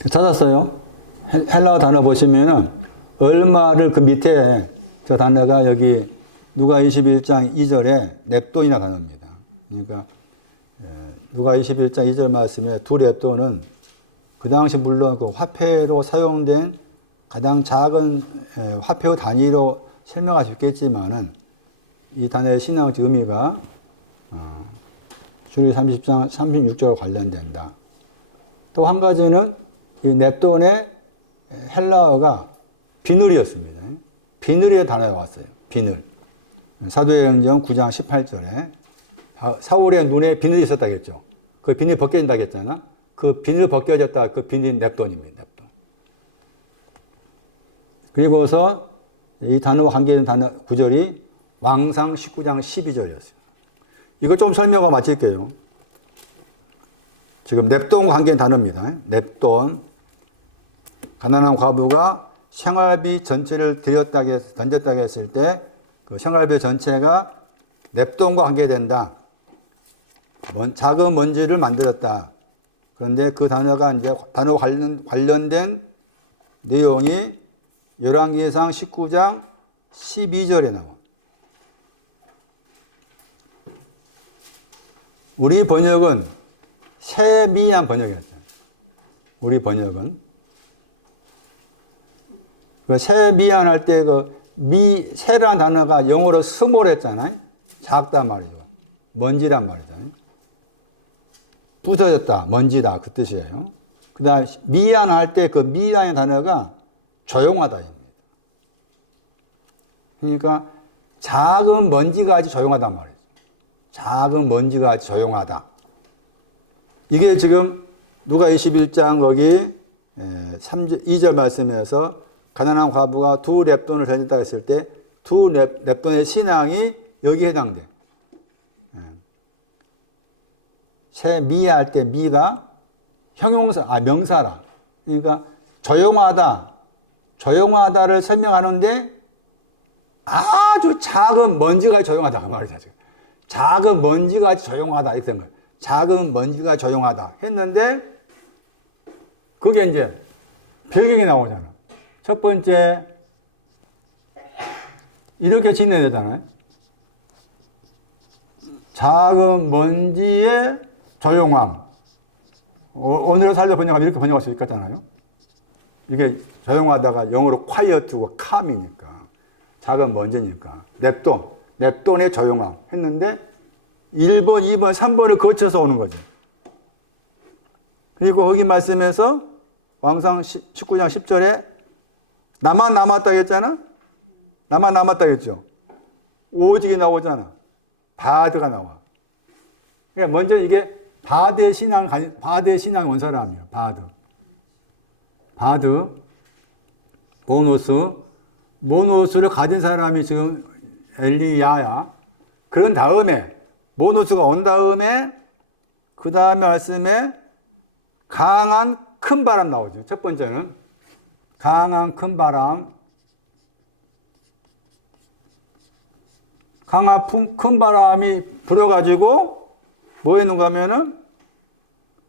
찾았어요? 헬라어 단어 보시면은 얼마를 그 밑에 저 단어가 여기 누가 21장 2절에 렙돈이나 단어입니다. 그러니까 누가 21장 2절 말씀에 두 렙돈은 그 당시 물론 그 화폐로 사용된 가장 작은 화폐의 단위로 설명할 수 있겠지만은 이 단어의 신앙적 의미가 출애굽기 30장 36절과 관련된다. 또 한 가지는 이 넵돈의 헬라어가 비늘이었습니다. 비늘의 단어가 왔어요. 비늘. 사도행전 9장 18절에 사울의 눈에 비늘이 있었다겠죠. 그 비늘 벗겨진다겠잖아. 그 비늘 벗겨졌다. 그 비늘 넵돈입니다. 넵돈. 그리고서 이 단어와 관계된 단어 구절이 왕상 19장 12절이었어요. 이거 좀 설명하고 마칠게요. 지금 넵돈과 관계된 단어입니다. 넵돈. 가난한 과부가 생활비 전체를 던졌다고 했을 때 그 생활비 전체가 넵돈과 관계된다. 작은 먼지를 만들었다. 그런데 그 단어가 이제 단어와 관련된 내용이 열왕기상 19장 12절에 나와. 우리 번역은 세미한 번역이었잖아요. 우리 번역은. 그 세미한 할 때 세라는 단어가 영어로 스몰 했잖아요. 작단 말이죠. 먼지란 말이잖아요. 부서졌다, 먼지다, 그 뜻이에요. 그 다음, 미안할 때 그 미안의 단어가 조용하다입니다. 그러니까 작은 먼지가 아주 조용하단 말이죠. 작은 먼지가 아주 조용하다. 이게 지금 누가 21장 거기 2절 말씀에서 가난한 과부가 두 렙돈을 던졌다고 했을 때 두 렙돈의 신앙이 여기에 해당돼. 세 미할 때 미가 형용사, 명사라. 그러니까 조용하다를 설명하는데 아주 작은 먼지가 조용하다. 그 말이죠. 지금. 작은 먼지가 조용하다. 이렇게 된 거예요. 작은 먼지가 조용하다. 했는데 그게 이제 배경이 나오잖아. 첫 번째, 이렇게 지내야 되잖아요. 작은 먼지의 조용함. 오늘의 살려 번역하면 이렇게 번역할 수 있겠잖아요. 이게 조용하다가 영어로 quiet고 calm이니까. 작은 먼지니까. 넵돈의 조용함 했는데 1번, 2번, 3번을 거쳐서 오는 거죠. 그리고 거기 말씀에서 왕상 19장 10절에 나만 남았다 했잖아? 나만 남았다 했죠? 오직이 나오잖아. 바드가 나와. 그러니까 먼저 이게 바드의 신앙 원사람이에요. 바드. 모노스를 가진 사람이 지금 엘리야야. 그런 다음에, 모노스가 온 다음에, 그 다음에 말씀에 강한 큰 바람 나오죠. 첫 번째는 강한 큰 바람. 강한 큰 바람이 불어가지고 뭐 했는가 하면은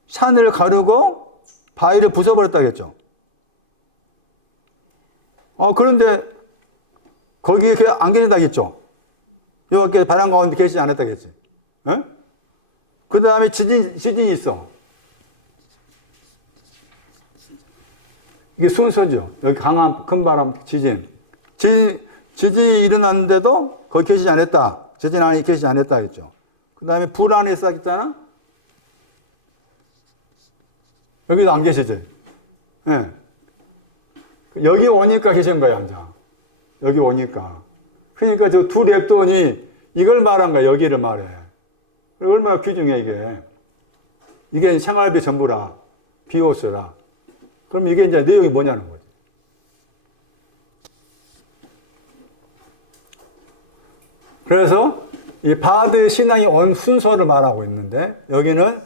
산을 가르고 바위를 부숴버렸다겠죠. 그런데 거기에 안 계신다겠죠. 여기 바람 가운데 계시지 않았다겠지. 그 다음에 지진이 있어. 이게 순서죠. 여기 강한 큰 바람, 지진이 일어났는데도 거기 계시지 않았다. 지진 안에 계시지 않았다 했죠. 그 다음에 불 안에 있었잖아. 여기도 안 계시지. 네. 여기 오니까 계신 거야, 항상. 여기 오니까. 그러니까 저 두 렙돈이 이걸 말한 거야, 여기를 말해. 얼마나 귀중해, 이게. 이게 생활비 전부라. 비호수라. 그럼 이게 이제 내용이 뭐냐는 거지. 그래서 이 바드 신앙이 온 순서를 말하고 있는데 여기는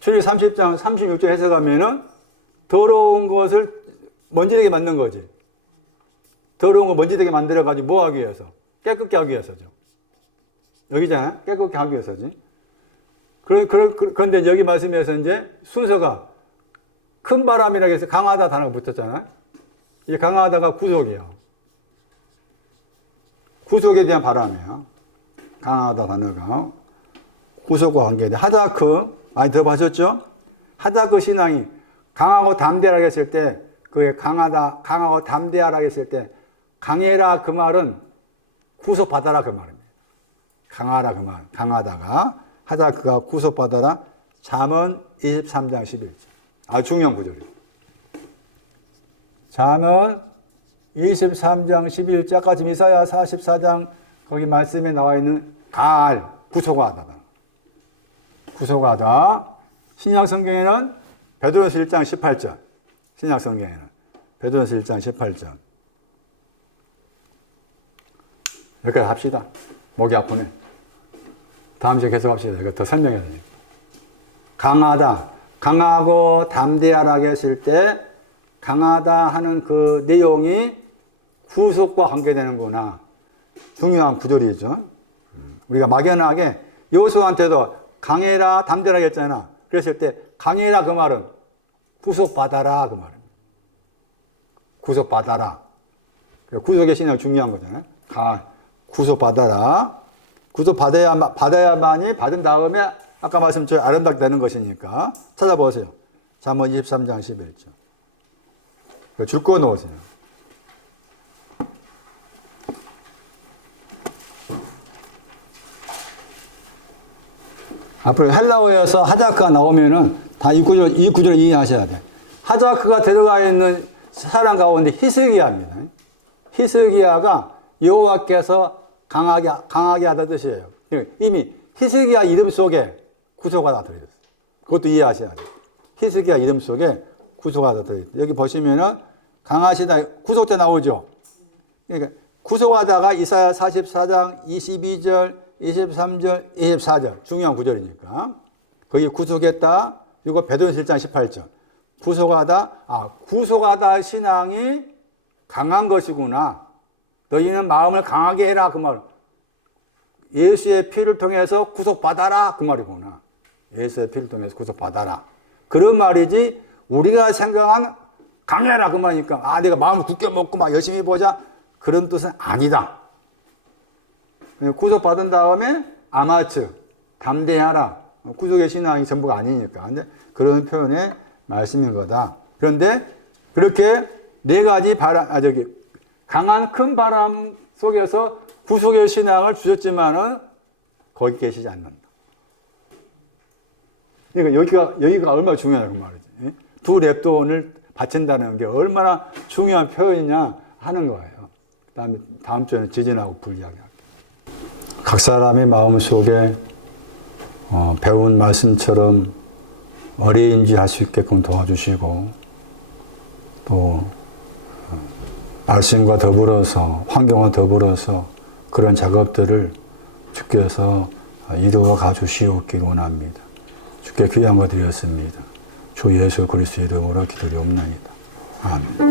출애굽기 30장 36절 해석하면은 더러운 것을 먼지되게 만든 거지. 더러운 거 먼지되게 만들어가지고 뭐 하기 위해서? 깨끗게 하기 위해서죠. 여기잖아. 깨끗게 하기 위해서지. 그런데 여기 말씀에서 이제 순서가 큰 바람이라고 해서 강하다 단어가 붙었잖아. 이 강하다가 구속이야. 구속에 대한 바람이야. 강하다 단어가 구속과 관계돼. 하다크 많이 들어보셨죠? 하다크 신앙이 강하고 담대하라 했을 때 그게 강하고 담대하라 했을 때 강해라 그 말은 구속받아라 그 말입니다. 강하라 그 말. 강하다가 하다크가 구속받아라. 잠언 23장 11절. 아주 중요한 구절이에요. 잠언 23장 11절 아까 지금 이사야 44장 거기 말씀에 나와 있는 구속하다. 구속하다. 신약 성경에는 베드로전서 1장 18절. 신약 성경에는 베드로전서 1장 18절. 여기까지 합시다. 목이 아프네. 다음 주에 계속 합시다. 이거 더 설명해야 되니까. 강하다. 강하고 담대하라고 했을 때 강하다 하는 그 내용이 구속과 관계되는구나. 중요한 구절이죠. 우리가 막연하게 여호수아한테도 강해라 담대하라 했잖아. 그랬을 때 강해라 그 말은 구속받아라 그 말입니다. 구속받아라. 구속의 신앙이 중요한 거잖아요. 구속받아라. 구속받아야만이 받은 다음에 아까 말씀처럼 아름답게 되는 것이니까 찾아보세요. 잠언 23장 11절. 줄 거 놓으세요. 앞으로 헬라어에서 하다크가 나오면은 다 이 구절 이해하셔야 돼. 하다크가 들어가 있는 사람 가운데 히스기야입니다. 히스기야가 여호와께서 강하게 하다 뜻이에요. 이미 히스기야 이름 속에 구속하다 들어있어요. 그것도 이해하셔야 돼요. 히스기야 이름 속에 구속하다 들어있어요. 여기 보시면은 강하시다 구속때 나오죠. 그러니까 구속하다가 이사야 44장 22절, 23절, 24절 중요한 구절이니까 거기 구속했다. 이거 베드로전서 1장 18절. 구속하다 신앙이 강한 것이구나. 너희는 마음을 강하게 해라 그 말. 예수의 피를 통해서 구속받아라 그 말이구나. 예수의 피를 통해서 구속받아라. 그런 말이지 우리가 생각한 강해라 그 말이니까 내가 마음을 굳게 먹고 막 열심히 보자 그런 뜻은 아니다. 구속받은 다음에 아마츠 담대하라. 구속의 신앙이 전부가 아니니까. 근데 그런 표현의 말씀인 거다. 그런데 그렇게 네 가지 강한 큰 바람 속에서 구속의 신앙을 주셨지만은 거기 계시지 않는다. 그러니까 여기가 얼마나 중요하다는 말이지. 두 랩돈을 바친다는 게 얼마나 중요한 표현이냐 하는 거예요. 다음 주에는 지진하고 불 이야기할게요. 각 사람의 마음 속에 배운 말씀처럼 어리인지할 수 있게끔 도와주시고 또 말씀과 더불어서 환경과 더불어서 그런 작업들을 주께서 이루어 가주시옵기를 원합니다. 주께 귀한 거 드렸습니다. 주 예수 그리스도 이름으로 기도리옵나이다. 아멘.